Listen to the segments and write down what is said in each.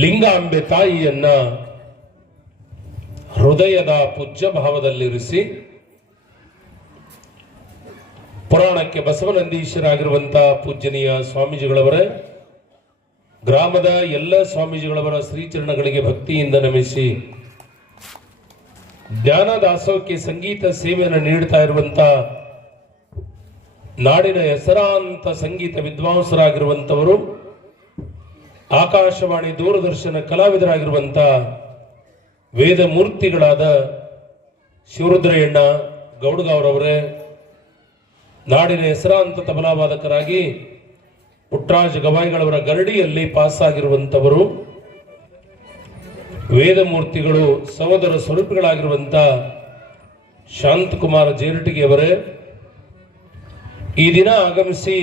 ಲಿಂಗಾಂಬೆ ತಾಯಿಯನ್ನ ಹೃದಯದ ಪೂಜ್ಯ ಭಾವದಲ್ಲಿರಿಸಿ ಪುರಾಣಕ್ಕೆ ಬಸವನಂದೀಶರಾಗಿರುವಂತಹ ಪೂಜ್ಯನೀಯ ಸ್ವಾಮೀಜಿಗಳವರೇ, ಗ್ರಾಮದ ಎಲ್ಲ ಸ್ವಾಮೀಜಿಗಳವರ ಶ್ರೀಚರಣಗಳಿಗೆ ಭಕ್ತಿಯಿಂದ ನಮಿಸಿ ಜ್ಞಾನ ದಾಸೋಹಕ್ಕೆ ಸಂಗೀತ ಸೇವೆಯನ್ನು ನೀಡುತ್ತಾ ಇರುವಂತಹ ನಾಡಿನ ಹೆಸರಾಂತ ಸಂಗೀತ ವಿದ್ವಾಂಸರಾಗಿರುವಂತವರು, ಆಕಾಶವಾಣಿ ದೂರದರ್ಶನ ಕಲಾವಿದರಾಗಿರುವಂತಹ ವೇದ ಮೂರ್ತಿಗಳಾದ ಶಿವರುದ್ರಯ್ಯಣ್ಣ ಗೌಡಗಾವ್ರವರೇ, ನಾಡಿನ ಹೆಸರಾಂತ ತಬಲಾವಾದಕರಾಗಿ ಪುಟ್ಟರಾಜ ಗವಾಯಿಗಳವರ ಗರಡಿಯಲ್ಲಿ ಪಾಸ್ ಆಗಿರುವಂತವರು, ವೇದಮೂರ್ತಿಗಳು ಸಹೋದರ ಸ್ವರೂಪಿಗಳಾಗಿರುವಂತಹ ಶಾಂತಕುಮಾರ ಜೇರಟಗಿಯವರೇ, ಈ ದಿನ ಆಗಮಿಸಿ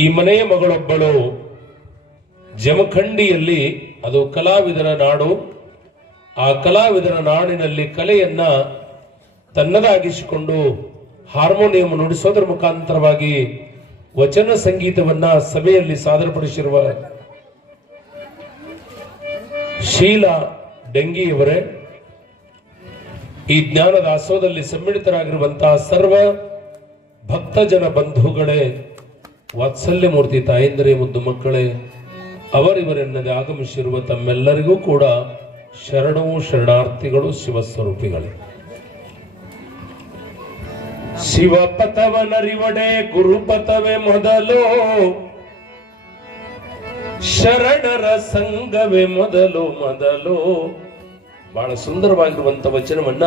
ಈ ಮನೆಯ ಮಗಳೊಬ್ಬಳು ಜಮಖಂಡಿಯಲ್ಲಿ, ಅದು ಕಲಾವಿದರ ನಾಡು, ಆ ಕಲಾವಿದರ ನಾಡಿನಲ್ಲಿ ಕಲೆಯನ್ನ ತನ್ನದಾಗಿಸಿಕೊಂಡು ಹಾರ್ಮೋನಿಯಂ ನುಡಿಸೋದರ ಮುಖಾಂತರವಾಗಿ ವಚನ ಸಂಗೀತವನ್ನ ಸಭೆಯಲ್ಲಿ ಸಾದರಪಡಿಸಿರುವ ಶೀಲಾ ಡೆಂಗಿಯವರೇ, ಈ ಜ್ಞಾನ ದಾಸೋಹದಲ್ಲಿ ಸಮ್ಮಿಳಿತರಾಗಿರುವಂತಹ ಸರ್ವ ಭಕ್ತಜನ ಬಂಧುಗಳೇ, ವಾತ್ಸಲ್ಯ ಮೂರ್ತಿ ತಾಯಂದಿರೇ, ಮುದ್ದು ಮಕ್ಕಳೇ, ಅವರಿವರೆನ್ನದೆ ಆಗಮಿಸಿರುವ ತಮ್ಮೆಲ್ಲರಿಗೂ ಕೂಡ ಶರಣವು ಶರಣಾರ್ಥಿಗಳು, ಶಿವಸ್ವರೂಪಿಗಳೇ. ಶಿವಪಥವನರಿವಡೆ ಗುರುಪಥವೇ ಮೊದಲು, ಶರಣರ ಸಂಘವೇ ಮೊದಲು ಮೊದಲು. ಬಹಳ ಸುಂದರವಾಗಿರುವಂತ ವಚನವನ್ನ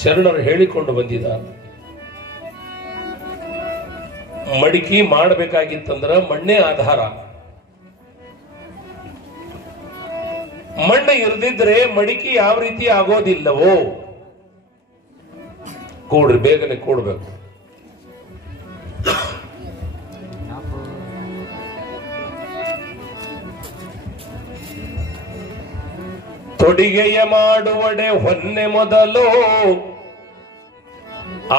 ಶರಣರು ಹೇಳಿಕೊಂಡು ಬಂದಿದ್ದಾರೆ. ಮಡಿಕೆ ಮಾಡಬೇಕಾಗಿತ್ತಂದ್ರ ಮಣ್ಣೆ ಆಧಾರ. ಮಣ್ಣು ಇರದಿದ್ರೆ ಮಡಿಕೆ ಯಾವ ರೀತಿ ಆಗೋದಿಲ್ಲವೋ. ಕೂಡ್ರಿ, ಬೇಗನೆ ಕೂಡ್ಬೇಕು. ತೊಡಿಗೆಯ ಮಾಡುವಡೆ ಹೊನ್ನೆ ಮೊದಲು.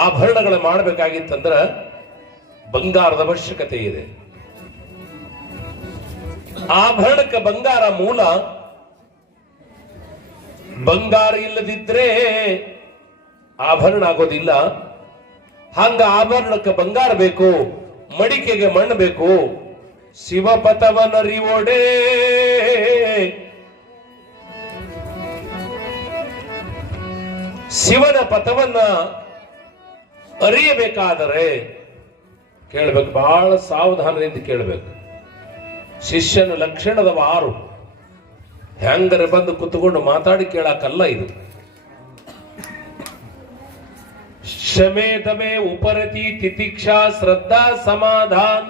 ಆಭರಣಗಳು ಮಾಡಬೇಕಾಗಿತ್ತಂದ್ರ ಬಂಗಾರದ ಅವಶ್ಯಕತೆ ಇದೆ. ಆಭರಣಕ್ಕೆ ಬಂಗಾರ ಮೂಲ. ಬಂಗಾರ ಇಲ್ಲದಿದ್ರೆ ಆಭರಣ ಆಗೋದಿಲ್ಲ. ಹಂಗ ಆಭರಣಕ್ಕೆ ಬಂಗಾರ ಬೇಕು, ಮಡಿಕೆಗೆ ಮಣ್ಣು ಬೇಕು. ಶಿವಪಥವನರಿವೊಡೆ ಶಿವನ ಪಥವನ್ನ ಅರಿಯಬೇಕಾದರೆ ಕೇಳಬೇಕು, ಬಹಳ ಸಾವಧಾನದಿಂದ ಕೇಳಬೇಕು. ಶಿಷ್ಯನ ಲಕ್ಷಣದ 6 ಹೆಂಗರೆ ಬಂದು ಕುತ್ಕೊಂಡು ಮಾತಾಡಿ ಕೇಳಕ್ಕಲ್ಲ ಇದು. ಶಮೇ ದಮೆ ಉಪರತಿ ತಿತಿಕ್ಷಾ ಶ್ರದ್ಧಾ ಸಮಾಧಾನ.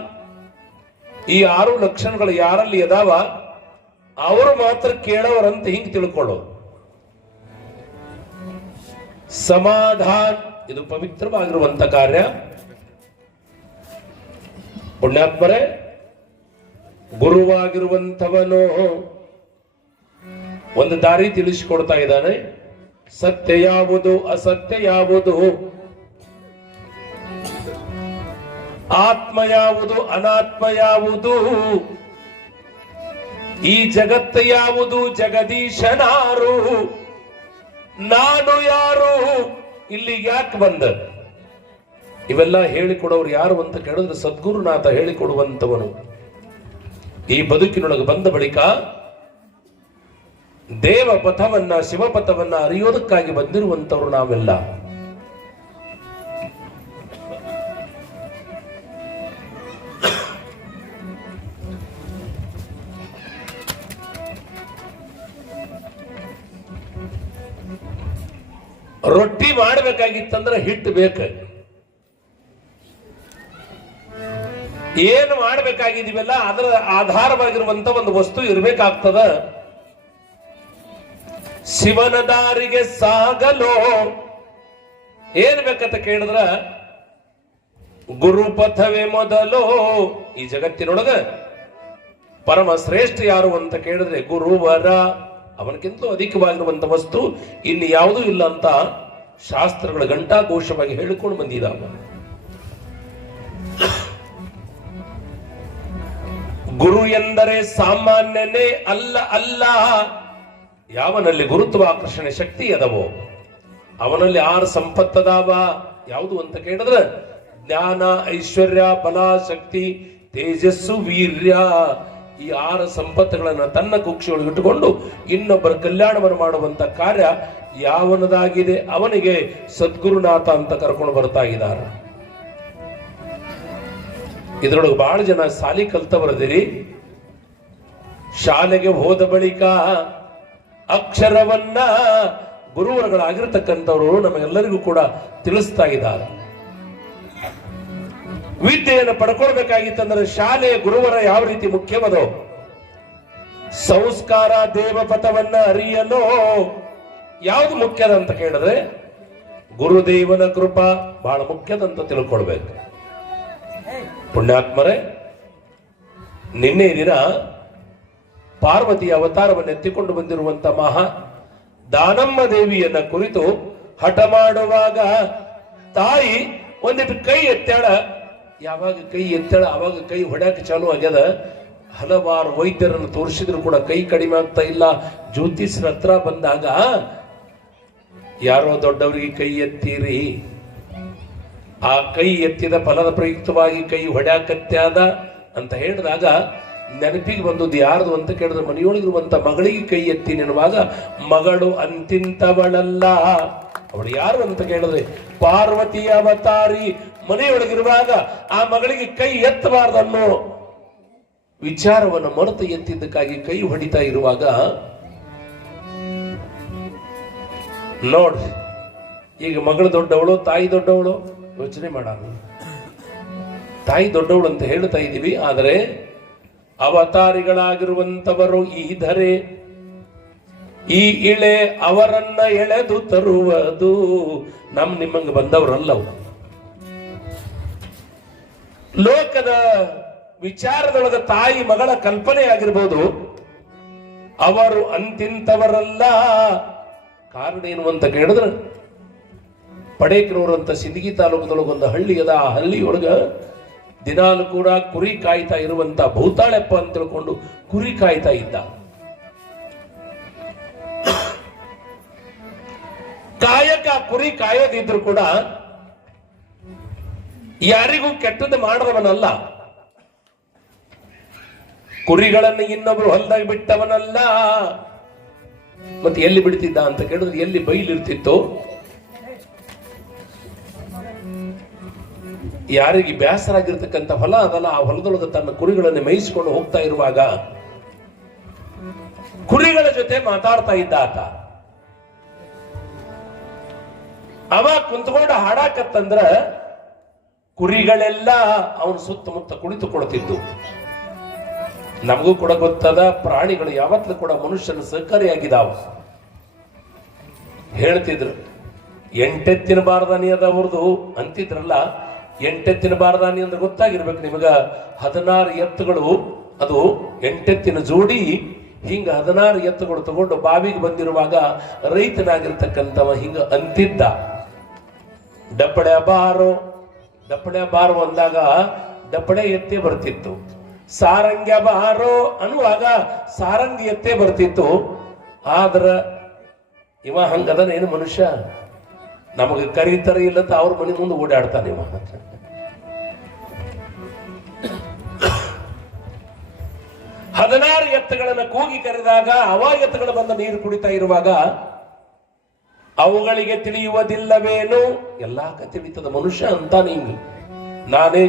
ಈ 6 ಲಕ್ಷಣಗಳು ಯಾರಲ್ಲಿ ಅದಾವ ಅವರು ಮಾತ್ರ ಕೇಳೋರಂತ ಹಿಂಗ್ ತಿಳ್ಕೊಳ್ಳೋದು. ಸಮಾಧಾನ ಇದು ಪವಿತ್ರವಾಗಿರುವಂತ ಕಾರ್ಯ. ಪುಣ್ಯಾತ್ಮರೇ, ಗುರುವಾಗಿರುವಂತವನು ಒಂದು ದಾರಿ ತಿಳಿಸಿಕೊಡ್ತಾ ಇದ್ದಾನೆ. ಸತ್ಯ ಯಾವುದು, ಅಸತ್ಯ ಯಾವುದು, ಆತ್ಮ ಯಾವುದು, ಅನಾತ್ಮ ಯಾವುದು, ಈ ಜಗತ್ತು ಯಾವುದು, ಜಗದೀಶನಾರು, ನಾನು ಯಾರು, ಇಲ್ಲಿ ಯಾಕೆ ಬಂದ, ಇವೆಲ್ಲ ಹೇಳಿಕೊಡೋರು ಯಾರು ಅಂತ ಕೇಳಿದ್ರೆ ಸದ್ಗುರುನಾಥ ಹೇಳಿಕೊಡುವಂತವನು. ಈ ಬದುಕಿನೊಳಗೆ ಬಂದ ಬಳಿಕ ದೇವ ಪಥವನ್ನ, ಶಿವಪಥವನ್ನ ಅರಿಯೋದಕ್ಕಾಗಿ ಬಂದಿರುವಂತವ್ರು ನಾವೆಲ್ಲ. ರೊಟ್ಟಿ ಮಾಡಬೇಕಾಗಿತ್ತಂದ್ರೆ ಹಿಟ್ಟು ಬೇಕು. ಏನು ಮಾಡಬೇಕಾಗಿದೀವಲ್ಲ ಅದರ ಆಧಾರವಾಗಿರುವಂತ ಒಂದು ವಸ್ತು ಇರಬೇಕಾಗ್ತದ. ಶಿವನ ದಾರಿಗೆ ಸಾಗಲು ಏನ್ ಬೇಕಂತ ಕೇಳಿದ್ರ ಗುರುಪಥವೇ ಮೊದಲು. ಈ ಜಗತ್ತಿನೊಳಗ ಪರಮ ಶ್ರೇಷ್ಠ ಯಾರು ಅಂತ ಕೇಳಿದ್ರೆ ಗುರುವರ. ಅವನಕ್ಕಿಂತಲೂ ಅಧಿಕವಾಗಿರುವಂತ ವಸ್ತು ಇಲ್ಲಿ ಯಾವುದೂ ಇಲ್ಲ ಅಂತ ಶಾಸ್ತ್ರಗಳ ಘಂಟಾಘೋಷವಾಗಿ ಹೇಳಿಕೊಂಡು ಬಂದಿದ್ದಾವ. ಗುರು ಎಂದರೆ ಸಾಮಾನ್ಯನೇ ಅಲ್ಲ ಅಲ್ಲ. ಯಾವನಲ್ಲಿ ಗುರುತ್ವಾಕರ್ಷಣೆ ಶಕ್ತಿ ಅದವೋ ಅವನಲ್ಲಿ 6 ಸಂಪತ್ತದಾವ. ಯಾವುದು ಅಂತ ಕೇಳಿದ್ರೆ ಜ್ಞಾನ, ಐಶ್ವರ್ಯ, ಬಲ, ಶಕ್ತಿ, ತೇಜಸ್ಸು, ವೀರ್ಯ. ಈ 6 ಸಂಪತ್ತುಗಳನ್ನು ತನ್ನ ಕುಕ್ಷಿಯೊಳಗೆ ಇಟ್ಟುಕೊಂಡು ಇನ್ನೊಬ್ಬರ ಕಲ್ಯಾಣವನ್ನು ಮಾಡುವಂತ ಕಾರ್ಯ ಯಾವನದಾಗಿದೆ ಅವನಿಗೆ ಸದ್ಗುರುನಾಥ ಅಂತ ಕರ್ಕೊಂಡು ಬರ್ತಾ ಇದ್ದಾರೆ. ಇದರೊಳಗೆ ಬಹಳ ಜನ ಶಾಲಿ ಕಲ್ತವರದಿರಿ. ಶಾಲೆಗೆ ಹೋದ ಬಳಿಕ ಅಕ್ಷರವನ್ನ ಗುರುವರುಗಳಾಗಿರ್ತಕ್ಕಂಥವರು ನಮಗೆಲ್ಲರಿಗೂ ಕೂಡ ತಿಳಿಸ್ತಾ ಇದ್ದಾರೆ. ವಿದ್ಯೆಯನ್ನು ಪಡ್ಕೊಳ್ಬೇಕಾಗಿತ್ತಂದ್ರೆ ಶಾಲೆಯ ಗುರುವರ ಯಾವ ರೀತಿ ಮುಖ್ಯವದೋ ಸಂಸ್ಕಾರ ದೇವಪಥವನ್ನ ಅರಿಯಲು ಯಾವುದು ಮುಖ್ಯದ ಅಂತ ಕೇಳಿದ್ರೆ ಗುರುದೇವನ ಕೃಪಾ ಬಹಳ ಮುಖ್ಯದಂತ ತಿಳ್ಕೊಳ್ಬೇಕು. ಪುಣ್ಯಾತ್ಮರೇ, ನಿನ್ನೆ ದಿನ ಪಾರ್ವತಿಯ ಅವತಾರವನ್ನು ಎತ್ತಿಕೊಂಡು ಬಂದಿರುವಂತ ಮಹಾ ದಾನಮ್ಮ ದೇವಿಯನ್ನ ಕುರಿತು ಹಠ ಮಾಡುವಾಗ ತಾಯಿ ಒಂದಿಟ್ಟು ಕೈ ಎತ್ತಾಳ. ಯಾವಾಗ ಕೈ ಎತ್ತಾಳ ಅವಾಗ ಕೈ ಹೊಡ್ಯಾಕ ಚಾಲು ಆಗ್ಯದ. ಹಲವಾರು ವೈದ್ಯರನ್ನು ತೋರಿಸಿದ್ರು ಕೂಡ ಕೈ ಕಡಿಮೆ ಆಗ್ತಾ ಇಲ್ಲ. ಜ್ಯೋತಿಷ್ಯರ ಹತ್ರ ಬಂದಾಗ ಯಾರೋ ದೊಡ್ಡವರಿಗೆ ಕೈ ಎತ್ತೀರಿ, ಆ ಕೈ ಎತ್ತಿದ ಫಲದ ಪ್ರಯುಕ್ತವಾಗಿ ಕೈ ಹೊಡ್ಯಾಕತ್ಯಾದ ಅಂತ ಹೇಳಿದಾಗ ನೆನಪಿಗೆ ಬಂದದ್ದು ಯಾರ್ದು ಅಂತ ಕೇಳಿದ್ರೆ ಮನೆಯೊಳಗಿರುವಂತ ಮಗಳಿಗೆ ಕೈ ಎತ್ತಿ ನೆನುವಾಗ ಮಗಳು ಅಂತಿಂತವಳಲ್ಲ. ಅವಳು ಯಾರು ಅಂತ ಕೇಳಿದ್ರೆ ಪಾರ್ವತಿ ಅವತಾರಿ. ಮನೆಯೊಳಗಿರುವಾಗ ಆ ಮಗಳಿಗೆ ಕೈ ಎತ್ತಬಾರ್ದನ್ನೋ ವಿಚಾರವನ್ನು ಮರೆತು ಎತ್ತಿದ್ದಕ್ಕಾಗಿ ಕೈ ಹೊಡಿತಾ ಇರುವಾಗ ನೋಡ್ರಿ, ಈಗ ಮಗಳು ದೊಡ್ಡವಳು ತಾಯಿ ದೊಡ್ಡವಳು ಯೋಚನೆ ಮಾಡೋಣ. ತಾಯಿ ದೊಡ್ಡವಳು ಅಂತ ಹೇಳ್ತಾ ಇದ್ದೀವಿ, ಆದರೆ ಅವತಾರಿಗಳಾಗಿರುವಂತವರು ಈ ಧರೆ ಈ ಇಳೆ ಅವರನ್ನ ಎಳೆದು ತರುವುದು ನಿಮ್ಮಂಗ ಬಂದವರಲ್ಲವು. ಲೋಕದ ವಿಚಾರದೊಳಗ ತಾಯಿ ಮಗಳ ಕಲ್ಪನೆ ಆಗಿರ್ಬೋದು, ಅವರು ಅಂತಿಂತವರಲ್ಲ. ಕಾರಣ ಏನು ಅಂತ ಕೇಳಿದ್ರೆ ಪಡೇಕನೂರು ಅಂತ ಸಿಂದಗಿ ತಾಲೂಕದೊಳಗೆ ಒಂದು ಹಳ್ಳಿ ಅದ. ಆ ಹಳ್ಳಿಯೊಳಗ ದಿನಾಲು ಕೂಡ ಕುರಿ ಕಾಯ್ತಾ ಇರುವಂತ ಭೂತಾಳೆಪ್ಪ ಅಂತ ತಿಳ್ಕೊಂಡು ಕುರಿ ಕಾಯ್ತಾ ಇದ್ದ. ಕಾಯಕ ಕುರಿ ಕಾಯೋದಿದ್ರು ಕೂಡ ಯಾರಿಗೂ ಕೆಟ್ಟದ್ದು ಮಾಡದವನಲ್ಲ, ಕುರಿಗಳನ್ನು ಇನ್ನೊಬ್ರು ಹೊಲದಾಗ ಬಿಟ್ಟವನಲ್ಲ. ಮತ್ತೆ ಎಲ್ಲಿ ಬಿಡ್ತಿದ್ದ ಅಂತ ಕೇಳಿದ್ರೆ ಎಲ್ಲಿ ಬೈಲಿರ್ತಿತ್ತು, ಯಾರಿಗೆ ಬೇಸರಾಗಿರ್ತಕ್ಕಂಥ ಹೊಲ ಅದಲ್ಲ, ಆ ಹೊಲದೊಳಗೆ ತನ್ನ ಕುರಿಗಳನ್ನು ಮೇಯಿಸಿಕೊಂಡು ಹೋಗ್ತಾ ಇರುವಾಗ ಕುರಿಗಳ ಜೊತೆ ಮಾತಾಡ್ತಾ ಇದ್ದ ಆತ. ಅವ ಕುಂತ್ಕೊಂಡು ಹಾಡಾಕತ್ತಂದ್ರ ಕುರಿಗಳೆಲ್ಲ ಅವನ ಸುತ್ತಮುತ್ತ ಕುಳಿತುಕೊಳ್ತಿದ್ದು. ನಮಗೂ ಕೂಡ ಗೊತ್ತದ, ಪ್ರಾಣಿಗಳು ಯಾವತ್ತೂ ಕೂಡ ಮನುಷ್ಯನ ಸಹಕಾರಿಯಾಗಿದ್ದಾವ. ಹೇಳ್ತಿದ್ರು 8 ಎತ್ತಿನ ಬಾರದಾನಿ ಅದವ್ರದು ಅಂತಿದ್ರಲ್ಲ. 8 ಎತ್ತಿನ ಬಾರದಾನಿ ಅಂದ್ರೆ ಗೊತ್ತಾಗಿರ್ಬೇಕು ನಿಮಗ. 16 ಎತ್ತುಗಳು, ಅದು 8 ಎತ್ತಿನ ಜೋಡಿ. ಹಿಂಗ 16 ಎತ್ತುಗಳು ತಗೊಂಡು ಬಾವಿಗೆ ಬಂದಿರುವಾಗ ರೈತನಾಗಿರ್ತಕ್ಕಂಥವ ಹಿಂಗ ಅಂತಿದ್ದ, ಡಪ್ಪಡೆ ಬಾರೋ ಡಪ್ಪಡೆ ಬಾರೋ ಅಂದಾಗ ಡಪ್ಪಡೆ ಎತ್ತೇ ಬರ್ತಿತ್ತು. ಸಾರಂಗ್ಯ ಬಾರೋ ಅನ್ನುವಾಗ ಸಾರಂಗಿ ಎತ್ತೇ ಬರ್ತಿತ್ತು. ಆದ್ರ ಇವ ಹಂಗದನ ಏನು ಮನುಷ್ಯ, ನಮಗೆ ಕರೀತರ ಇಲ್ಲತ್ತ ಅವ್ರ ಮನೆ ಮುಂದೆ ಓಡಾಡ್ತಾನೆ ಇವ. ಹದಿನಾರು ಎತ್ತುಗಳನ್ನ ಕೂಗಿ ಕರೆದಾಗ ಅವ ಎತ್ತುಗಳು ಬಂದ ನೀರು ಕುಡಿತಾ ಇರುವಾಗ ಅವುಗಳಿಗೆ ತಿಳಿಯುವುದಿಲ್ಲವೇನು? ಎಲ್ಲಾ ತಿಳಿತದ ಮನುಷ್ಯ ಅಂತಾನೆ. ಹಿಂಗ ನಾನೇ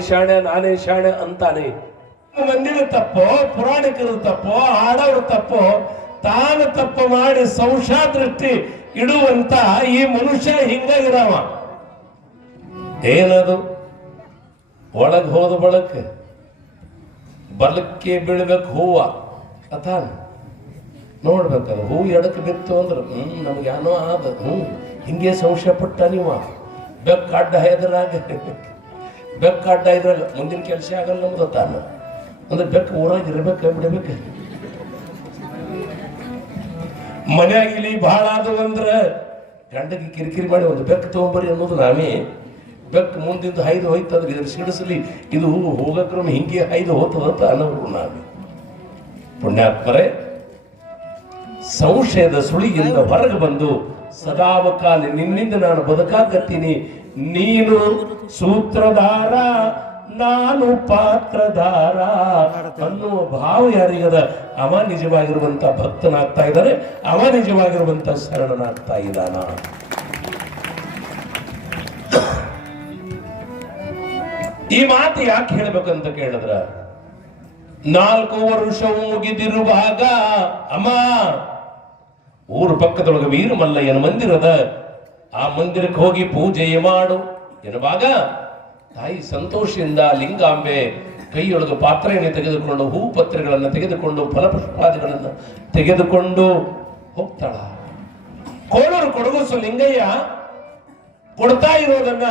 ಶಾಣೆ ಅಂತಾನೆ. ಮಂದಿರ ತಪ್ಪೋ, ಪುರಾಣಿಕರ ತಪ್ಪೋ, ಆಡವ್ರ ತಪ್ಪೋ, ತಾನು ತಪ್ಪು ಮಾಡಿ ಸಂಶಾದೃಷ್ಟಿ ಇಡುವಂತ ಈ ಮನುಷ್ಯ ಹಿಂಗಾಗಿರವ. ಏನದು? ಒಳಗ್ ಹೋದ ಬಳಕ ಬಲಕ್ಕೆ ಬೀಳ್ಬೇಕು ಹೂವ ಅಥ ನೋಡ್ಬೇಕದು. ಹೂ ಎಡಕ್ಕೆ ಬಿತ್ತು ಅಂದ್ರೆ ನಮ್ಗೆ ಏನೋ ಆದ. ಹಿಂಗೆ ಸಂಶಯ ಪಟ್ಟ ನೀವ. ಬೆಕ್ಕ ಅಡ್ಡ ಹೆದ್ರಾಗ ಬೆಕ್ಕ ಅಡ್ಡ ಇದ್ರಾಗ ಮುಂದಿನ ಕೆಲಸ ಆಗಲ್ಲ ನಮ್ದು ತಾನ. ಅಂದ್ರೆ ಬೆಕ್ಕ ಊರಾಗ ಇರ್ಬೇಕ ಬಿಡ್ಬೇಕು. ಮನೆಯಾಗಿಲಿ ಬಹಳ ಆದವು ಅಂದ್ರೆ ಗಂಡಗೆ ಕಿರಿಕಿರಿ ಮಾಡಿ ಒಂದು ಬೆಕ್ಕ ತಗೊಂಬರಿ ಅನ್ನೋದು ನಾವೇ. ಬೆಕ್ಕ ಮುಂದಿಂದ ಹೈದು ಹೋಯ್ತಂದ್ರೆ ಇದ್ರ ಸಿಡಿಸಲಿ, ಇದು ಹೋಗಕ್ರಮ ಹಿಂಗೆ ಹೈದು ಹೋಗ್ತದಂತ ಅನ್ನೋರು ನಾವೇ. ಪುಣ್ಯಾತ್ಮರೇ, ಸಂಶಯದ ಸುಳಿಯಿಂದ ಹೊರಗೆ ಬಂದು ಸದಾವಕಾಲ ನಿನ್ನಿಂದ ನಾನು ಬದುಕಾಕತ್ತೀನಿ, ನೀನು ಸೂತ್ರಧಾರ ನಾನು ಪಾತ್ರಧಾರ ಅನ್ನುವ ಭಾವ ಯಾರಿಗದ ಅವ ನಿಜವಾಗಿರುವಂತ ಭಕ್ತನಾಗ್ತಾ ಇದ್ದಾನೆ, ಅವ ನಿಜವಾಗಿರುವಂತ ಶರಣನಾಗ್ತಾ ಇದ್ದಾನ. ಈ ಮಾತು ಯಾಕೆ ಹೇಳ್ಬೇಕಂತ ಕೇಳಿದ್ರ, 4 ವರ್ಷವು ಮುಗಿದಿರುವಾಗ ಅಮ್ಮ ಊರು ಪಕ್ಕದೊಳಗೆ ವೀರಮಲ್ಲಯ್ಯನ ಮಂದಿರದ, ಆ ಮಂದಿರಕ್ಕೆ ಹೋಗಿ ಪೂಜೆ ಮಾಡು ಎನ್ನುವಾಗ ತಾಯಿ ಸಂತೋಷದಿಂದ ಲಿಂಗಾಂಬೆ ಕೈಯೊಳಗೆ ಪಾತ್ರೆಯನ್ನು ತೆಗೆದುಕೊಂಡು ಹೂ ಪತ್ರೆಗಳನ್ನು ತೆಗೆದುಕೊಂಡು ಫಲಪುಷ್ಪಾದಿಗಳನ್ನು ತೆಗೆದುಕೊಂಡು ಹೋಗ್ತಾಳ. ಕೋಳೂರು ಕೊಡಗುಸು ಲಿಂಗಯ್ಯ ಕೊಡ್ತಾ ಇರೋದನ್ನ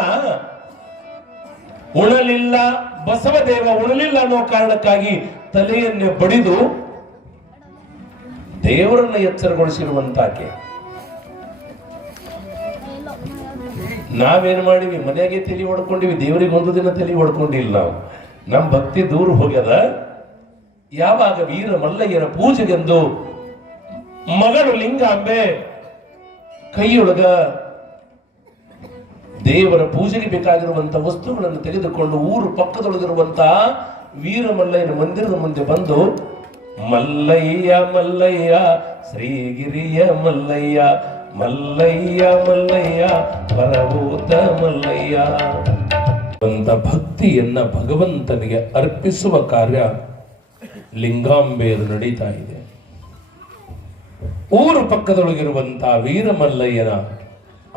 ಉಣಲಿಲ್ಲ, ಬಸವದೇವ ಉಣಲಿಲ್ಲ ಅನ್ನೋ ಕಾರಣಕ್ಕಾಗಿ ತಲೆಯನ್ನೇ ಬಡಿದು ದೇವರನ್ನ ಎಚ್ಚರಗೊಳಿಸಿರುವಂತಾಕೆ. ನಾವೇನ್ ಮಾಡಿವಿ, ಮನೆಯಾಗೆ ತಲೆ ಹೊಡ್ಕೊಂಡಿವಿ, ದೇವರಿಗೆ ಒಂದು ದಿನ ತಲೆ ಹೊಡ್ಕೊಂಡಿಲ್ಲ ನಾವು. ನಮ್ಮ ಭಕ್ತಿ ದೂರ ಹೋಗ್ಯದ. ಯಾವಾಗ ವೀರ ಮಲ್ಲಯ್ಯನ ಪೂಜೆಗೆಂದು ಮಗಳು ಲಿಂಗಾಂಬೆ ಕೈಯೊಳಗ ದೇವರ ಪೂಜೆಗೆ ಬೇಕಾಗಿರುವಂತ ವಸ್ತುಗಳನ್ನು ತೆಗೆದುಕೊಂಡು ಊರು ಪಕ್ಕದೊಳಗಿರುವಂತಹ ವೀರಮಲ್ಲಯ್ಯನ ಮಂದಿರದ ಮುಂದೆ ಬಂದು, ಮಲ್ಲಯ್ಯ ಮಲ್ಲಯ್ಯ ಶ್ರೀಗಿರಿಯ ಮಲ್ಲಯ್ಯ, ಮಲ್ಲಯ್ಯ ಮಲ್ಲಯ್ಯ ಪರಭೂತ ಮಲ್ಲಯ್ಯ ಅಂತ ಭಕ್ತಿಯನ್ನ ಭಗವಂತನಿಗೆ ಅರ್ಪಿಸುವ ಕಾರ್ಯ ಲಿಂಗಾಂಬೆಯರು ನಡೀತಾ ಇದೆ. ಊರು ಪಕ್ಕದೊಳಗಿರುವಂತಹ ವೀರಮಲ್ಲಯ್ಯನ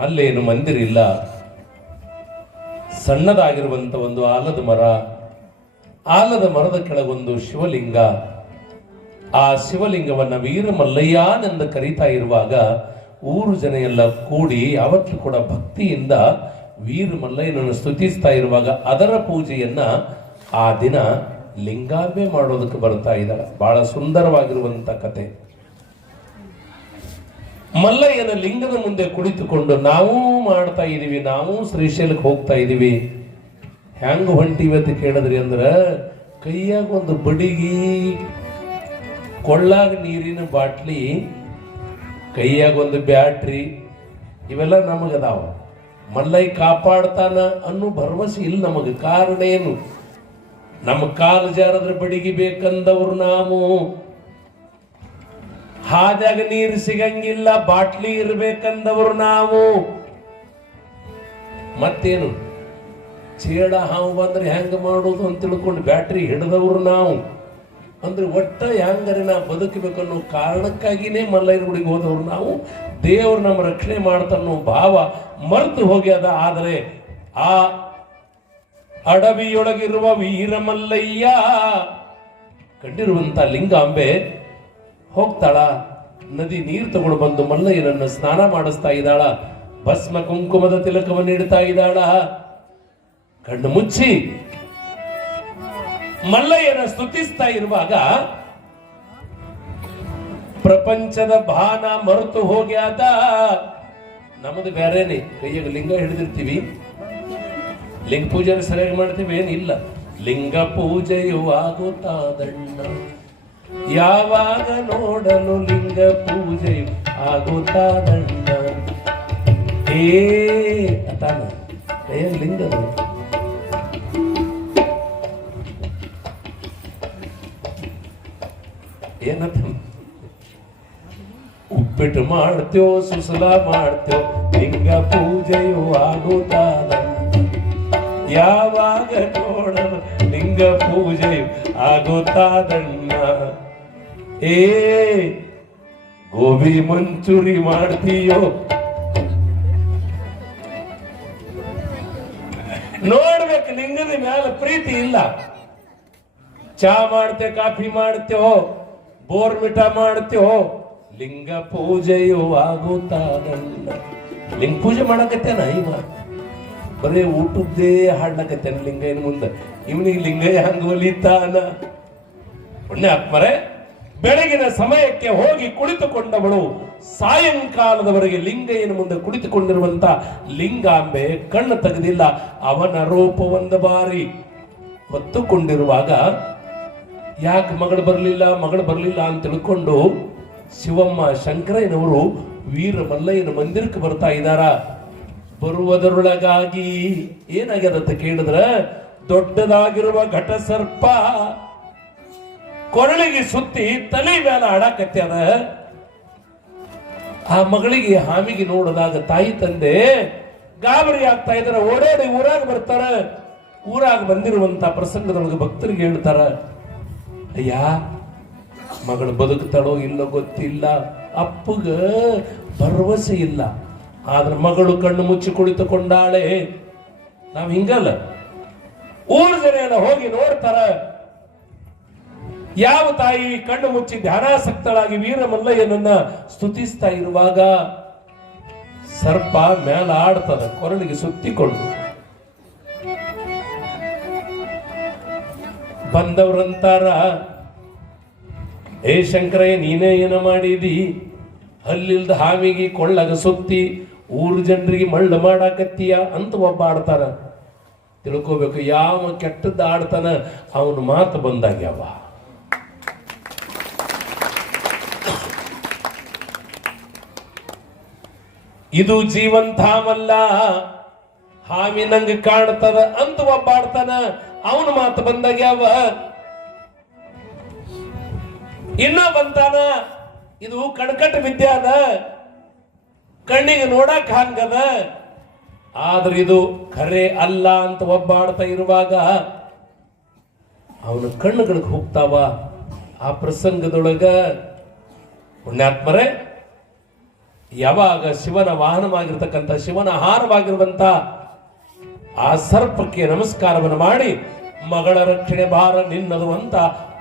ಅಲ್ಲೇನು ಮಂದಿರ ಇಲ್ಲ, ಸಣ್ಣದಾಗಿರುವಂತ ಒಂದು ಆಲದ ಮರ, ಆಲದ ಮರದ ಕೆಳಗೊಂದು ಶಿವಲಿಂಗ. ಆ ಶಿವಲಿಂಗವನ್ನ ವೀರಮಲ್ಲಯ್ಯನೆಂದು ಕರೀತಾ ಇರುವಾಗ ಊರು ಜನ ಎಲ್ಲ ಕೂಡಿ ಅವತ್ತು ಕೂಡ ಭಕ್ತಿಯಿಂದ ವೀರಮಲ್ಲಯ್ಯನನ್ನು ಸ್ತುತಿಸ್ತಾ ಇರುವಾಗ ಅದರ ಪೂಜೆಯನ್ನ ಆ ದಿನ ಲಿಂಗಾಂಬೆ ಮಾಡೋದಕ್ಕೆ ಬರ್ತಾ ಇದ್ದಾರೆ. ಬಹಳ ಸುಂದರವಾಗಿರುವಂತ ಕತೆ. ಮಲ್ಲಯ್ಯನ ಲಿಂಗದ ಮುಂದೆ ಕುಳಿತುಕೊಂಡು ನಾವು ಮಾಡ್ತಾ ಇದೀವಿ, ನಾವು ಶ್ರೀಶೈಲಕ್ಕೆ ಹೋಗ್ತಾ ಇದೀವಿ. ಹೆಂಗ ಹೊಂಟಿವಿ ಅಂತ ಕೇಳಿದ್ರಿ ಅಂದ್ರ, ಕೈಯಾಗ ಒಂದು ಬಡಿಗಿ, ಕೊಳ್ಳಾಗ ನೀರಿನ ಬಾಟ್ಲಿ, ಕೈಯಾಗ ಒಂದು ಬ್ಯಾಟ್ರಿ, ಇವೆಲ್ಲ ನಮಗದಾವ. ಮಲ್ಲಯ್ಯ ಕಾಪಾಡ್ತಾನ ಅನ್ನೋ ಭರವಸೆ ಇಲ್ಲ ನಮಗೆ. ಕಾರಣ ಏನು? ನಮ್ಮ ಕಾಲು ಜಾರದ್ರ ಬಡಿಗೆ ಬೇಕಂದವ್ರು ನಾವು. ಹಾದ್ಯಾಗ ನೀರು ಸಿಗಂಗಿಲ್ಲ, ಬಾಟ್ಲಿ ಇರ್ಬೇಕಂದವ್ರು ನಾವು. ಮತ್ತೇನು, ಚೇಡ ಹಾವು ಬಂದ್ರೆ ಹೆಂಗ ಮಾಡೋದು ಅಂತ ತಿಳ್ಕೊಂಡು ಬ್ಯಾಟ್ರಿ ಹಿಡಿದವ್ರು ನಾವು. ಅಂದ್ರೆ ಒಟ್ಟ ಹೆಂಗರೆ ನಾ ಬದುಕಬೇಕನ್ನೋ ಕಾರಣಕ್ಕಾಗಿನೇ ಮಲ್ಲಯ್ಯನ ಗುಡಿಗೆ ಹೋದವ್ರು ನಾವು. ದೇವರು ನಮ್ಮ ರಕ್ಷಣೆ ಮಾಡ್ತಾನೋ ಭಾವ ಮರೆತು ಹೋಗ್ಯದ. ಆದರೆ ಆ ಅಡವಿಯೊಳಗಿರುವ ವೀರಮಲ್ಲಯ್ಯ ಕಂಡಿರುವಂತ ಲಿಂಗಾಂಬೆ ಹೋಗ್ತಾಳ, ನದಿ ನೀರು ತಗೊಂಡು ಬಂದು ಮಲ್ಲಯ್ಯನನ್ನು ಸ್ನಾನ ಮಾಡಿಸ್ತಾ ಇದ್ದಾಳ, ಭಸ್ಮ ಕುಂಕುಮದ ತಿಲಕವನ್ನು ನೀಡ್ತಾ ಇದ್ದಾಳ. ಕಣ್ಣು ಮುಚ್ಚಿ ಮಲ್ಲಯ್ಯನ ಸ್ತುತಿಸ್ತಾ ಇರುವಾಗ ಪ್ರಪಂಚದ ಭಾನ ಮರೆತು ಹೋಗ್ಯಾದ. ನಮ್ಮದು ಬೇರೆನೆ, ಕೈಯಾಗ ಲಿಂಗ ಹಿಡಿದಿರ್ತೀವಿ, ಲಿಂಗ ಪೂಜೆ ಸರಿಯಾಗಿ ಮಾಡ್ತೀವಿ ಏನಿಲ್ಲ. ಲಿಂಗ ಪೂಜೆಯು ಆಗುತ್ತಾದಣ್ಣ, ಯಾವಾಗ ನೋಡಲು ಲಿಂಗ ಪೂಜೆಯು ಆಗುತ್ತಾದಣ್ಣ. ಅತಾನ ಕೈಯಾಗ ಲಿಂಗ ಏನಂತ, ಉಪ್ಪಿಟ್ಟು ಮಾಡ್ತೇವೋ ಸುಸಲ ಮಾಡ್ತೇವೋ ಲಿಂಗ ಪೂಜೆಯು ಆಗುತ್ತಾದ. ಯಾವಾಗ ನೋಡಲು ಲಿಂಗ ಪೂಜೆಯು ಆಗುತ್ತಾದಣ್ಣ. ಗೋಬಿ ಮಂಚೂರಿ ಮಾಡ್ತೀಯೋ, ನೋಡ್ಬೇಕು ಲಿಂಗದ ಮ್ಯಾಲ ಪ್ರೀತಿ ಇಲ್ಲ. ಚಾ ಮಾಡ್ತೇವೆ, ಕಾಫಿ ಮಾಡ್ತೇವೋ, ಬೋರ್ಮಿಟ ಮಾಡ್ತೇವೋ, ಲಿಂಗ ಪೂಜೆಯು ಆಗುತ್ತಾದಣ್ಣ. ಲಿಂಗ ಪೂಜೆ ಮಾಡಕತ್ತೇನ ಇವ, ಬರೀ ಊಟದ್ದೇ ಹಾಡ್ಲಕತ್ತೇನ ಲಿಂಗ ಏನ್ ಮುಂದೆ. ಇವನಿಗೆ ಲಿಂಗಯ್ಯ ಹಂಗ ಒಲಿತಾನ. ಪುಣ್ಯಾತ್ಮರೇ, ಬೆಳಗಿನ ಸಮಯಕ್ಕೆ ಹೋಗಿ ಕುಳಿತುಕೊಂಡವಳು ಸಾಯಂಕಾಲದವರೆಗೆ ಲಿಂಗಯ್ಯನ ಮುಂದೆ ಕುಳಿತುಕೊಂಡಿರುವಂತ ಲಿಂಗಾಂಬೆ ಕಣ್ಣು ತೆಗೆದಿಲ್ಲ. ಅವನ ರೂಪ ಒಂದು ಬಾರಿ ಹೊತ್ತುಕೊಂಡಿರುವಾಗ ಯಾಕೆ ಮಗಳು ಬರಲಿಲ್ಲ ಅಂತ ತಿಳ್ಕೊಂಡು ಶಿವಮ್ಮ ಶಂಕರಯ್ಯನವರು ವೀರ ಮಲ್ಲಯ್ಯನ ಮಂದಿರಕ್ಕೆ ಬರ್ತಾ ಇದ್ದಾರ. ಬರುವುದರೊಳಗಾಗಿ ಏನಾಗ್ಯದಂತ ಕೇಳಿದ್ರ, ದೊಡ್ಡದಾಗಿರುವ ಘಟ ಸರ್ಪ ಕೊರಳಿಗೆ ಸುತ್ತಿ ತಲೆ ಮೇಲೆ ಆಡಾಕತ್ಯಾದ. ಆ ಮಗಳಿಗೆ ಹಾಮಿಗೆ ನೋಡಿದಾಗ ತಾಯಿ ತಂದೆ ಗಾಬರಿ ಆಗ್ತಾ ಇದಾರೆ. ಓಡೋಡಿ ಊರಾಗ ಬರ್ತಾರ. ಊರಾಗ ಬಂದಿರುವಂತ ಪ್ರಸಂಗದೊಳಗೆ ಭಕ್ತರಿಗೆ ಹೇಳ್ತಾರ, ಅಯ್ಯ ಮಗಳು ಬದುಕ್ತಾಳೋ ಇಲ್ಲೋ ಗೊತ್ತಿಲ್ಲ, ಅಪ್ಪಗ ಭರವಸೆ ಇಲ್ಲ, ಆದ್ರೆ ಮಗಳು ಕಣ್ಣು ಮುಚ್ಚಿ ಕುಳಿತುಕೊಂಡಾಳೆ. ನಾವ್ ಹಿಂಗಲ್ಲ, ಊರ್ ಜನ ಎಲ್ಲ ಹೋಗಿ ನೋಡ್ತಾರ. ಯಾವ ತಾಯಿ ಕಣ್ಣು ಮುಚ್ಚಿ ಧ್ಯಾನಾಸಕ್ತಳಾಗಿ ವೀರ ಮಲ್ಲಯ್ಯನನ್ನ ಸ್ತುತಿಸ್ತಾ ಇರುವಾಗ ಸರ್ಪ ಮೇಲ ಆಡ್ತದ ಕೊರಳಿಗೆ ಸುತ್ತಿಕೊಂಡು. ಬಂದವ್ರಂತಾರ, ಏ ಶಂಕರಯ್ಯ ನೀನೇ ಏನ ಮಾಡಿದಿ, ಹಲ್ಲಿಲ್ದ ಹಾವಿಗೆ ಕೊಳ್ಳಗ ಸುತ್ತಿ ಊರು ಜನರಿಗೆ ಮಳ್ಳ ಮಾಡಾಕತ್ತೀಯ ಅಂತ ಒಬ್ಬ ಆಡ್ತಾರ. ತಿಳ್ಕೋಬೇಕು, ಯಾವ ಕೆಟ್ಟದ್ದ ಆಡ್ತಾನ ಅವನ ಮಾತು ಬಂದಾಗ್ಯಾವ. ಇದು ಜೀವಂತಾಮಲ್ಲ, ಹಾವಿ ನಂಗೆ ಕಾಣ್ತದ ಅಂತ ಒಬ್ಬ ಆಡ್ತಾನ, ಅವನ ಮಾತು ಬಂದಾಗ್ಯಾವ. ಇನ್ನ ಬಂತಾನ, ಇದು ಕಣಕಟ್ಟು ವಿದ್ಯೆ ಅದ, ಕಣ್ಣಿಗೆ ನೋಡಕ್ ಹಂಗದ, ಆದ್ರೆ ಇದು ಖರೆ ಅಲ್ಲ ಅಂತ ಒಬ್ಬ ಆಡ್ತಾ ಇರುವಾಗ ಅವನ ಕಣ್ಣುಗಳಿಗೆ ಹೋಗ್ತಾವ. ಆ ಪ್ರಸಂಗದೊಳಗ ಪುಣ್ಯಾತ್ಮರೇ, ಯಾವಾಗ ಶಿವನ ವಾಹನವಾಗಿರ್ತಕ್ಕಂಥ ಶಿವನ ಆಹಾರವಾಗಿರುವಂತ ಆ ಸರ್ಪಕ್ಕೆ ನಮಸ್ಕಾರವನ್ನು ಮಾಡಿ ಮಗಳ ರಕ್ಷಣೆ ಭಾರ ನಿನ್ನದು ಅಂತ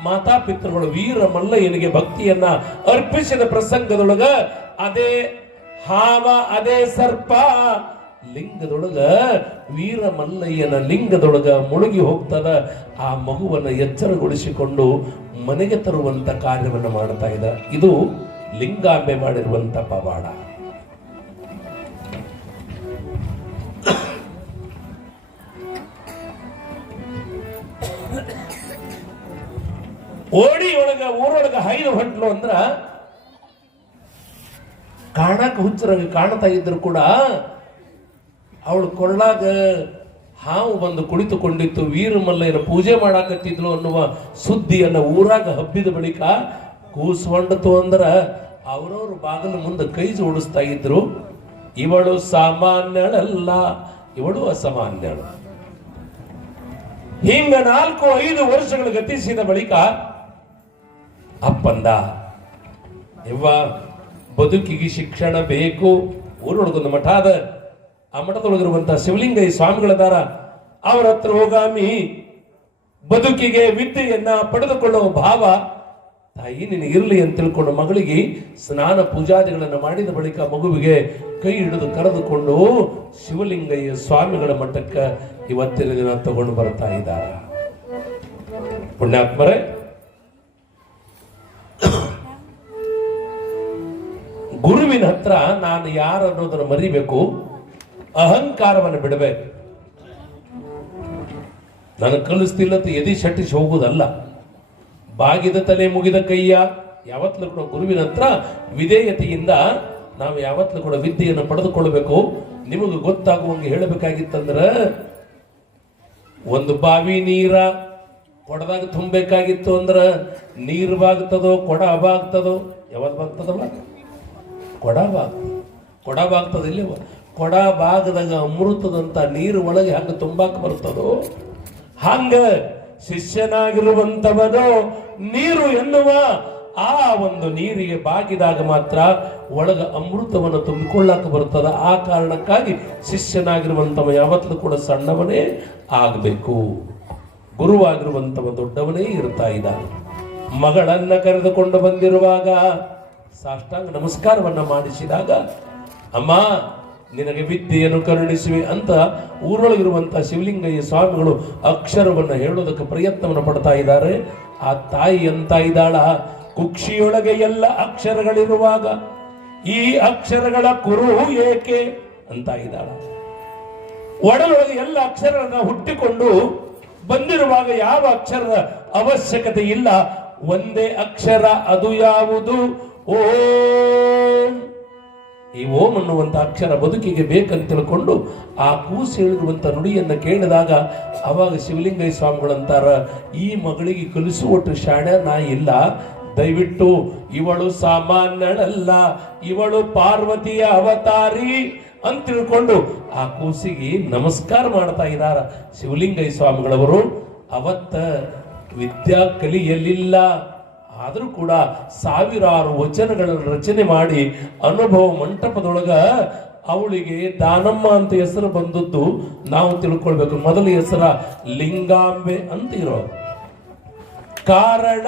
ಮಾತಾಪಿತೃಗಳು ವೀರ ಮಲ್ಲಯ್ಯನಿಗೆ ಭಕ್ತಿಯನ್ನ ಅರ್ಪಿಸಿದ ಪ್ರಸಂಗದೊಳಗ ಅದೇ ಹಾವ ಅದೇ ಸರ್ಪ ಲಿಂಗದೊಳಗ ವೀರ ಮಲ್ಲಯ್ಯನ ಲಿಂಗದೊಳಗ ಮುಳುಗಿ ಹೋಗ್ತದ. ಆ ಮಗುವನ್ನ ಎಚ್ಚರಗೊಳಿಸಿಕೊಂಡು ಮನೆಗೆ ತರುವಂತ ಕಾರ್ಯವನ್ನು ಮಾಡ್ತಾ ಇದ್ದ. ಇದು ಲಿಂಗಾಂಬೆ ಮಾಡಿರುವಂತ ಪವಾಡ. ಓಡಿಯೊಳಗ ಊರೊಳಗ ಹೈದು ಹೊಂಟ್ಲು ಅಂದ್ರ ಕಾಣಕ್ ಹುಚ್ಚರಂಗ ಕಾಣ್ತಾ ಇದ್ರು ಕೂಡ ಅವಳು ಕೊಳ್ಳಾಗ ಹಾವು ಬಂದು ಕುಳಿತುಕೊಂಡಿತ್ತು, ವೀರಮಲ್ಲಯ್ಯನ ಪೂಜೆ ಮಾಡಾಕತ್ತಿದ್ಲು ಅನ್ನುವ ಸುದ್ದಿಯನ್ನ ಊರಾಗ ಹಬ್ಬಿದ ಬಳಿಕ ಕೂಸ್ಕೊಂಡತು ಅಂದ್ರ ಅವರವ್ರ ಬಾಗಿಲು ಮುಂದೆ ಕೈ ಜೋಡಿಸ್ತಾ ಇದ್ರು. ಇವಳು ಸಾಮಾನ್ಯಳಲ್ಲ, ಇವಳು ಅಸಾಮಾನ್ಯಳು. ಹಿಂಗ 4-5 ವರ್ಷಗಳು ಗತಿಸಿದ ಬಳಿಕ ಅಪ್ಪಂದ, ಇವ್ವ ಬದುಕಿಗೆ ಶಿಕ್ಷಣ ಬೇಕು. ಊರೊಳಗೊಂದು ಮಠ ಅದ, ಆ ಮಠದೊಳಗಿರುವಂತಹ ಶಿವಲಿಂಗಯ್ಯ ಸ್ವಾಮಿಗಳದಾರ, ಅವರ ಹತ್ರ ಹೋಗಾಮಿ ಬದುಕಿಗೆ ವಿದ್ಯೆಯನ್ನ ಪಡೆದುಕೊಳ್ಳುವ ಭಾವ ತಾಯಿ ನಿನಗಿರ್ಲಿ ಅಂತ ತಿಳ್ಕೊಂಡು ಮಗಳಿಗೆ ಸ್ನಾನ ಪೂಜಾದಿಗಳನ್ನು ಮಾಡಿದ ಬಳಿಕ ಮಗುವಿಗೆ ಕೈ ಹಿಡಿದು ಕರೆದುಕೊಂಡು ಶಿವಲಿಂಗಯ್ಯ ಸ್ವಾಮಿಗಳ ಮಠಕ್ಕೆ ಇವತ್ತಿನ ದಿನ ತಗೊಂಡು ಬರ್ತಾ ಇದ್ದಾರ. ಪುಣ್ಯಾತ್ಮರೇ, ಗುರುವಿನ ಹತ್ರ ನಾನು ಯಾರು ಅನ್ನೋದನ್ನು ಮರಿಬೇಕು, ಅಹಂಕಾರವನ್ನು ಬಿಡಬೇಕು. ನಾನು ಕಲಿಸ್ತಿಲ್ಲಂತ ಎದಿ ಶಟ್ಟಿಸಿ ಹೋಗುವುದಲ್ಲ. ಬಾಗಿದ ತಲೆ ಮುಗಿದ ಕೈಯ ಯಾವತ್ತೂ ಕೂಡ ಗುರುವಿನ ಹತ್ರ ವಿಧೇಯತೆಯಿಂದ ನಾವು ಯಾವತ್ತೂ ಕೂಡ ವಿದ್ಯೆಯನ್ನು ಪಡೆದುಕೊಳ್ಳಬೇಕು. ನಿಮಗೆ ಗೊತ್ತಾಗುವಂಗೆ ಹೇಳಬೇಕಾಗಿತ್ತಂದ್ರ, ಒಂದು ಬಾವಿ ನೀರ ಕೊಡದಾಗ ತುಂಬಬೇಕಾಗಿತ್ತು ಅಂದ್ರ ನೀರು ಬಾಗ್ತದೋ ಕೊಡ ಬಾಗ್ತದೋ? ಯಾವತ್ತು ಬಾಗ್ತದಲ್ಲ? ಕೊಡ ಬಾಗ್ತದ. ಇಲ್ಲಿ ಕೊಡ ಬಾಗದಾಗ ಅಮೃತದಂತ ನೀರು ಒಳಗೆ ಹಂಗ ತುಂಬಾಕ ಬರ್ತದೋ ಹಂಗ ಶಿಷ್ಯನಾಗಿರುವಂತವನು ನೀರು ಎನ್ನುವ ಆ ಒಂದು ನೀರಿಗೆ ಬಾಗಿದಾಗ ಮಾತ್ರ ಒಳಗ ಅಮೃತವನ್ನು ತುಂಬಿಕೊಳ್ಳಾಕ ಬರ್ತದ. ಆ ಕಾರಣಕ್ಕಾಗಿ ಶಿಷ್ಯನಾಗಿರುವಂತವ ಯಾವತ್ತೂ ಕೂಡ ಸಣ್ಣವನೇ ಆಗಬೇಕು. ಗುರುವಾಗಿರುವಂತವ ದೊಡ್ಡವನೇ ಇರ್ತಾ ಇದ್ದ. ಮಗಳನ್ನ ಕರೆದುಕೊಂಡು ಬಂದಿರುವಾಗ ಸಾಷ್ಟಾಂಗ ನಮಸ್ಕಾರವನ್ನ ಮಾಡಿಸಿದಾಗ, ಅಮ್ಮ ನಿನಗೆ ವಿದ್ಯೆಯನ್ನು ಕರುಣಿಸುವೆ ಅಂತ ಊರೊಳಗಿರುವಂತಹ ಶಿವಲಿಂಗಯ್ಯ ಸ್ವಾಮಿಗಳು ಅಕ್ಷರವನ್ನು ಹೇಳೋದಕ್ಕೆ ಪ್ರಯತ್ನವನ್ನು ಪಡ್ತಾ ಇದ್ದಾರೆ. ಆ ತಾಯಿ ಅಂತ ಇದ್ದಾಳ, ಕುಕ್ಷಿಯೊಳಗೆ ಎಲ್ಲ ಅಕ್ಷರಗಳಿರುವಾಗ ಈ ಅಕ್ಷರಗಳ ಕುರು ಏಕೆ ಅಂತ ಇದ್ದಾಳ. ಒಡಲೊಳಗೆ ಎಲ್ಲ ಅಕ್ಷರಗಳನ್ನ ಹುಟ್ಟಿಕೊಂಡು ಬಂದಿರುವಾಗ ಯಾವ ಅಕ್ಷರದ ಅವಶ್ಯಕತೆ ಇಲ್ಲ, ಒಂದೇ ಅಕ್ಷರ, ಅದು ಯಾವುದು? ಓಂ. ಈ ಓಂ ಅನ್ನುವಂತ ಅಕ್ಷರ ಬದುಕಿಗೆ ಬೇಕಂತ ತಿಳ್ಕೊಂಡು ಆ ಕೂಸು ಹೇಳಿರುವಂತ ನುಡಿಯನ್ನ ಕೇಳಿದಾಗ ಅವಾಗ ಶಿವಲಿಂಗಯ್ಯ ಸ್ವಾಮಿಗಳಂತಾರ, ಈ ಮಗಳಿಗೆ ಕಲಿಸುವಟ್ಟು ಶಾಣೆ ನಾ ಇಲ್ಲ, ದಯವಿಟ್ಟು ಇವಳು ಸಾಮಾನ್ಯಳಲ್ಲ, ಇವಳು ಪಾರ್ವತಿಯ ಅವತಾರಿ ಅಂತ ತಿಳ್ಕೊಂಡು ಆ ಕೂಸಿಗೆ ನಮಸ್ಕಾರ ಮಾಡ್ತಾ ಇದ್ದಾರ ಶಿವಲಿಂಗಯ್ಯ ಸ್ವಾಮಿಗಳವರು. ಅವತ್ತ ವಿದ್ಯಾ ಕಲಿಯಲಿಲ್ಲ, ಆದರೂ ಕೂಡ ಸಾವಿರಾರು ವಚನಗಳನ್ನು ರಚನೆ ಮಾಡಿ ಅನುಭವ ಮಂಟಪದೊಳಗ ಅವಳಿಗೆ ದಾನಮ್ಮ ಅಂತ ಹೆಸರು ಬಂದದ್ದು ನಾವು ತಿಳ್ಕೊಳ್ಬೇಕು. ಮೊದಲ ಹೆಸರ ಲಿಂಗಾಂಬೆ ಅಂತ ಇರೋ ಕಾರಣ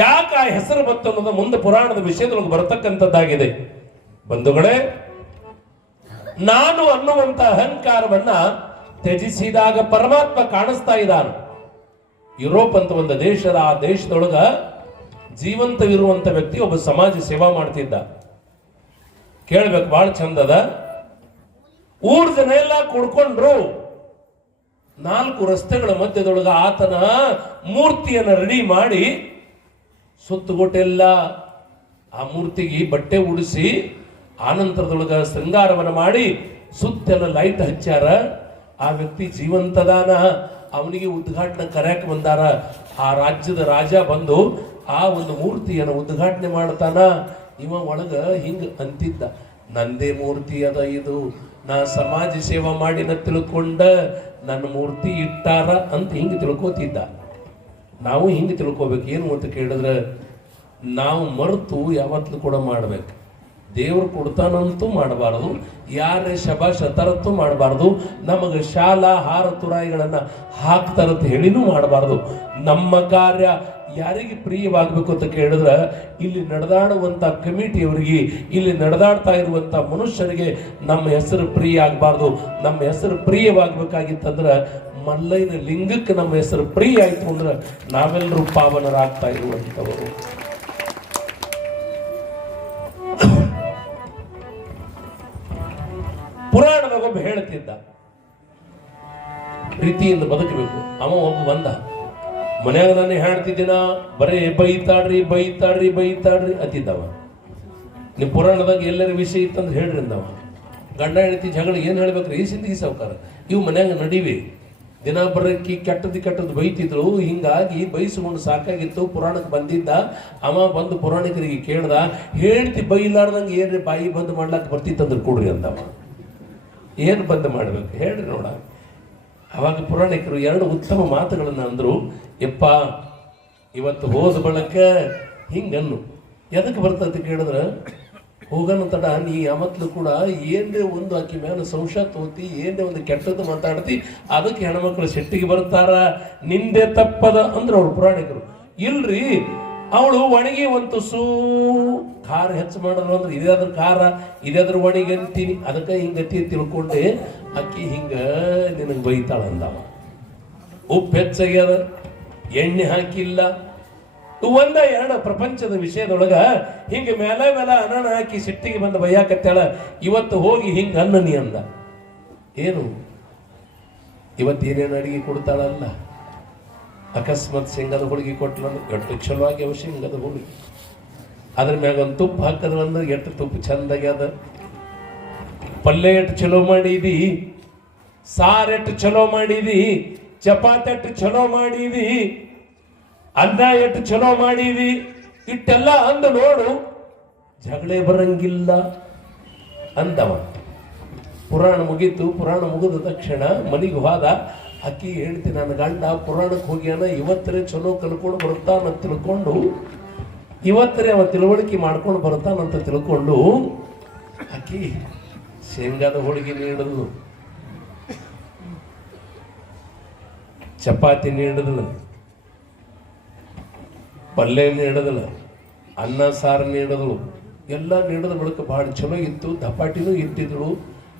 ಯಾಕೆ ಆ ಹೆಸರು ಬಂತು ಅನ್ನೋದು ಮುಂದೆ ಪುರಾಣದ ವಿಷಯದೊಳಗೆ ಬರತಕ್ಕಂಥದ್ದಾಗಿದೆ. ಬಂಧುಗಳೇ, ನಾನು ಅನ್ನುವಂತ ಅಹಂಕಾರವನ್ನ ತ್ಯಜಿಸಿದಾಗ ಪರಮಾತ್ಮ ಕಾಣಿಸ್ತಾ ಇದ್ದಾನೆ. ಯುರೋಪ್ ಅಂತ ಒಂದು ದೇಶದ, ಆ ದೇಶದೊಳಗ ಜೀವಂತವಿರುವಂತ ವ್ಯಕ್ತಿ ಒಬ್ಬ ಸಮಾಜ ಸೇವಾ ಮಾಡ್ತಿದ್ದ. ಕೇಳ್ಬೇಕು, ಬಹಳ ಚಂದದ. ಊರ್ ಜನ ಎಲ್ಲ ಕುಡ್ಕೊಂಡ್ರು. 4 ರಸ್ತೆಗಳ ಮಧ್ಯದೊಳಗ ಆತನ ಮೂರ್ತಿಯನ್ನ ರೆಡಿ ಮಾಡಿ ಸುತ್ತುಗೊಟ್ಟೆಲ್ಲ ಆ ಮೂರ್ತಿಗೆ ಬಟ್ಟೆ ಉಡಿಸಿ ಆನಂತರದೊಳಗ ಶೃಂಗಾರವನ್ನ ಮಾಡಿ ಸುತ್ತೆಲ್ಲ ಲೈಟ್ ಹಚ್ಚಾರ. ಆ ವ್ಯಕ್ತಿ ಜೀವಂತದಾನ, ಅವನಿಗೆ ಉದ್ಘಾಟನೆ ಕರೆಯಕ್ ಬಂದಾರ. ಆ ರಾಜ್ಯದ ರಾಜ ಬಂದು ಆ ಒಂದು ಮೂರ್ತಿಯನ್ನು ಉದ್ಘಾಟನೆ ಮಾಡ್ತಾನ. ಇವ ಒಳಗ ಹಿಂಗ ಅಂತಿದ್ದ, ನಂದೇ ಮೂರ್ತಿ ಅದ ಇದು, ನಾ ಸಮಾಜ ಸೇವಾ ಮಾಡಿನ ತಿಳ್ಕೊಂಡ ನನ್ನ ಮೂರ್ತಿ ಇಟ್ಟಾರ ಅಂತ ಹಿಂಗ ತಿಳ್ಕೋತಿದ್ದ. ನಾವು ಹಿಂಗೆ ತಿಳ್ಕೊಬೇಕು. ಏನು ಅಂತ ಕೇಳಿದ್ರೆ, ನಾವು ಮರೆತು ಯಾವತ್ತೂ ಕೂಡ ಮಾಡ್ಬೇಕು. ದೇವ್ರು ಕೊಡ್ತಾನಂತೂ ಮಾಡಬಾರದು, ಯಾರೇ ಶಬಾಷ್ ಅತರತ್ತೂ ಮಾಡಬಾರ್ದು, ನಮಗೆ ಶಾಲಾ ಹಾರ ತುರಾಯಿಗಳನ್ನ ಹಾಕ್ತಾರಂತ ಹೇಳಿನೂ ಮಾಡಬಾರ್ದು. ನಮ್ಮ ಕಾರ್ಯ ಯಾರಿಗೆ ಪ್ರಿಯವಾಗಬೇಕು ಅಂತ ಕೇಳಿದ್ರೆ, ಇಲ್ಲಿ ನಡೆದಾಡುವಂತ ಕಮಿಟಿಯವರಿಗೆ, ಇಲ್ಲಿ ನಡೆದಾಡ್ತಾ ಇರುವಂತ ಮನುಷ್ಯರಿಗೆ ನಮ್ಮ ಹೆಸರು ಪ್ರಿಯ ಆಗಬಾರ್ದು. ನಮ್ಮ ಹೆಸರು ಪ್ರಿಯವಾಗಬೇಕಾಗಿತ್ತಂದ್ರೆ ಮಲ್ಲೈನ ಲಿಂಗಕ್ಕೆ ನಮ್ಮ ಹೆಸರು ಪ್ರಿಯ ಆಯ್ತು ಅಂದ್ರೆ ನಾವೆಲ್ಲರೂ ಪಾವನರಾಗ್ತಾ ಇರುವಂತವರು. ಪುರಾಣದಾಗ ಒಬ್ಬ ಹೇಳ್ತಿದ್ದ, ಪ್ರೀತಿಯಿಂದ ಬದುಕಬೇಕು. ಅವ ಒಬ್ಬ ಬಂದ, ಮನ್ಯಾಗ ನಾನು ಹೇಳ್ತಿದ್ದೀನ, ಬರೇ ಬೈತಾಡ್ರಿ ಬೈತಾಡ್ರಿ ಬೈತಾಡ್ರಿ ಅತ್ತಿದ್ದವ. ನೀವು ಪುರಾಣದಾಗ ಎಲ್ಲರ ವಿಷಯ ಇತ್ತಂದ್ರೆ ಹೇಳ್ರಿ ಅಂದವ. ಗಂಡ ಹೆಂಡತಿ ಜಗಳ ಏನ್ ಹೇಳ್ಬೇಕ್ರಿ, ಈ ಸಿಂಧಿಗೆ ಸಾವುಕಾರ ಇವು ಮನ್ಯಾಗ ನಡಿವೆ. ದಿನ ಬರಕ್ಕಿ ಕೆಟ್ಟದ್ದು ಬೈತಿದ್ರು. ಹಿಂಗಾಗಿ ಬೈಸ್ಕೊಂಡು ಸಾಕಾಗಿತ್ತು. ಪುರಾಣಕ್ಕೆ ಬಂದಿದ್ದ ಅವ ಬಂದು ಪುರಾಣಿಕರಿಗೆ ಕೇಳ್ದ, ಹೇಳ್ತಿ ಬೈಲಾರ್ದಂಗೆ ಏನ್ರಿ ಬಾಯಿ ಬಂದ್ ಮಾಡ್ಲಾಕ್ ಬರ್ತಿತ್ತಂದ್ರೆ ಕೊಡ್ರಿ ಅಂದವ. ಏನು ಬಂದ್ ಮಾಡ್ಬೇಕು ಹೇಳ್ರಿ ನೋಡ. ಅವಾಗ ಪುರಾಣಿಕರು 2 ಉತ್ತಮ ಮಾತುಗಳನ್ನ ಅಂದ್ರು. ಯಪ್ಪ, ಇವತ್ತು ಹೋದ ಬಳಕ ಹಿಂಗನ್ನು ಎದಕ್ಕೆ ಬರ್ತದೆ ಕೇಳಿದ್ರ, ಹೋಗನ ತಡ ನೀ ಯಾವತ್ಲು ಕೂಡ ಏನ್ರೆ ಒಂದು ಆಕಿ ಮೇಲೆ ಸಂಶಯ ತೋತಿ, ಏನ್ರೆ ಒಂದು ಕೆಟ್ಟದ್ದು ಮಾತಾಡ್ತಿ, ಅದಕ್ಕೆ ಹೆಣ್ಮಕ್ಳು ಸಿಟ್ಟಿಗೆ ಬರ್ತಾರ, ನಿಂದೆ ತಪ್ಪದ ಅಂದ್ರೆ ಅವ್ರು ಪುರಾಣಿಕರು. ಇಲ್ರಿ, ಅವಳು ಒಣಗಿ ಒಂದು ಖಾರ ಹೆಚ್ಚು ಮಾಡಿದ್ರು ಅಂದ್ರೆ ಇದಾದ್ರ ಖಾರ, ಇದಾದ್ರ ಒಣಗಿ ಅಂತೀನಿ, ಅದಕ್ಕೆ ಹಿಂಗತಿ ತಿಳ್ಕೊಂಡೆ ಅಕ್ಕಿ ಹಿಂಗ ನಿನಗೆ ಬೈತಾಳ ಅಂದವ. ಉಪ್ಪು ಹೆಚ್ಚಾಗ್ಯದ, ಎಣ್ಣೆ ಹಾಕಿಲ್ಲ, 1-2 ಪ್ರಪಂಚದ ವಿಷಯದೊಳಗ ಹಿಂಗ ಮೇಲೆ ಅನ್ನ ಹಾಕಿ ಸಿಟ್ಟಿಗೆ ಬಂದ ಬೈಯಾಕತ್ತಾಳ. ಇವತ್ತು ಹೋಗಿ ಹಿಂಗ ಅನ್ನ ನೀ ಅಂದ. ಏನು ಇವತ್ತೇನೇನು ಅಡಿಗೆ ಕೊಡ್ತಾಳಲ್ಲ, ಅಕಸ್ಮಾತ್ ಶೇಂಗದ ಹೋಳಿಗೆ ಕೊಟ್ಟಲ ಎಷ್ಟು ಚಲೋ ಆಗ್ಯಾವ ಶೇಂಗದ ಹೋಳಿಗೆ. ಅದ್ರ ಮ್ಯಾಗ ಒಂದು ತುಪ್ಪ ಹಾಕಿದ್ರು ಅಂದ್ರೆ ಎಷ್ಟು ತುಪ್ಪ ಚಂದಾಗ್ಯದ. ಪಲ್ಯ ಎಷ್ಟು ಚಲೋ ಮಾಡಿದಿ, ಸಾರು ಎಷ್ಟು ಚಲೋ ಮಾಡಿದಿ, ಚಪಾತಿ ಎಷ್ಟು ಚಲೋ ಮಾಡಿದಿ, ಅನ್ನ ಎಷ್ಟು ಚಲೋ ಮಾಡಿದಿ, ಇಟ್ಟೆಲ್ಲ ಅಂದ ನೋಡು, ಜಗಳೇ ಬರಂಗಿಲ್ಲ ಅಂದವ. ಪುರಾಣ ಮುಗೀತು. ಪುರಾಣ ಮುಗಿದ ತಕ್ಷಣ ಮನೆಗೆ ಹೋದ. ಅಕ್ಕಿ ಹೇಳ್ತಿ, ನನ್ನ ಗಂಡ ಪುರಾಣಕ್ಕೆ ಹೋಗ್ಯಾನ, ಇವತ್ತರೇ ಚಲೋ ಕಲ್ಕೊಂಡು ಬರ್ತಾನಂತ ತಿಳ್ಕೊಂಡು, ಇವತ್ತರೇ ಅವ ತಿಳುವಳಿಕೆ ಮಾಡ್ಕೊಂಡು ಬರ್ತಾನಂತ ತಿಳ್ಕೊಂಡು ಅಕ್ಕಿ ಶೇಂಗಾದ ಹೋಳಿಗೆ ನೀಡಿದ್ಲು, ಚಪಾತಿ ನೀಡಿದ್ಲು, ಪಲ್ಯ ನೀಡಿದ್ಲು, ಅನ್ನ ಸಾರು ನೀಡಿದ್ಳು, ಎಲ್ಲ ನೀಡಿದ ಬಳಿಕ ಭಾಳ ಚಲೋ ಇತ್ತು. ದಪಾಟಿನೂ ಇಟ್ಟಿದ್ಳು.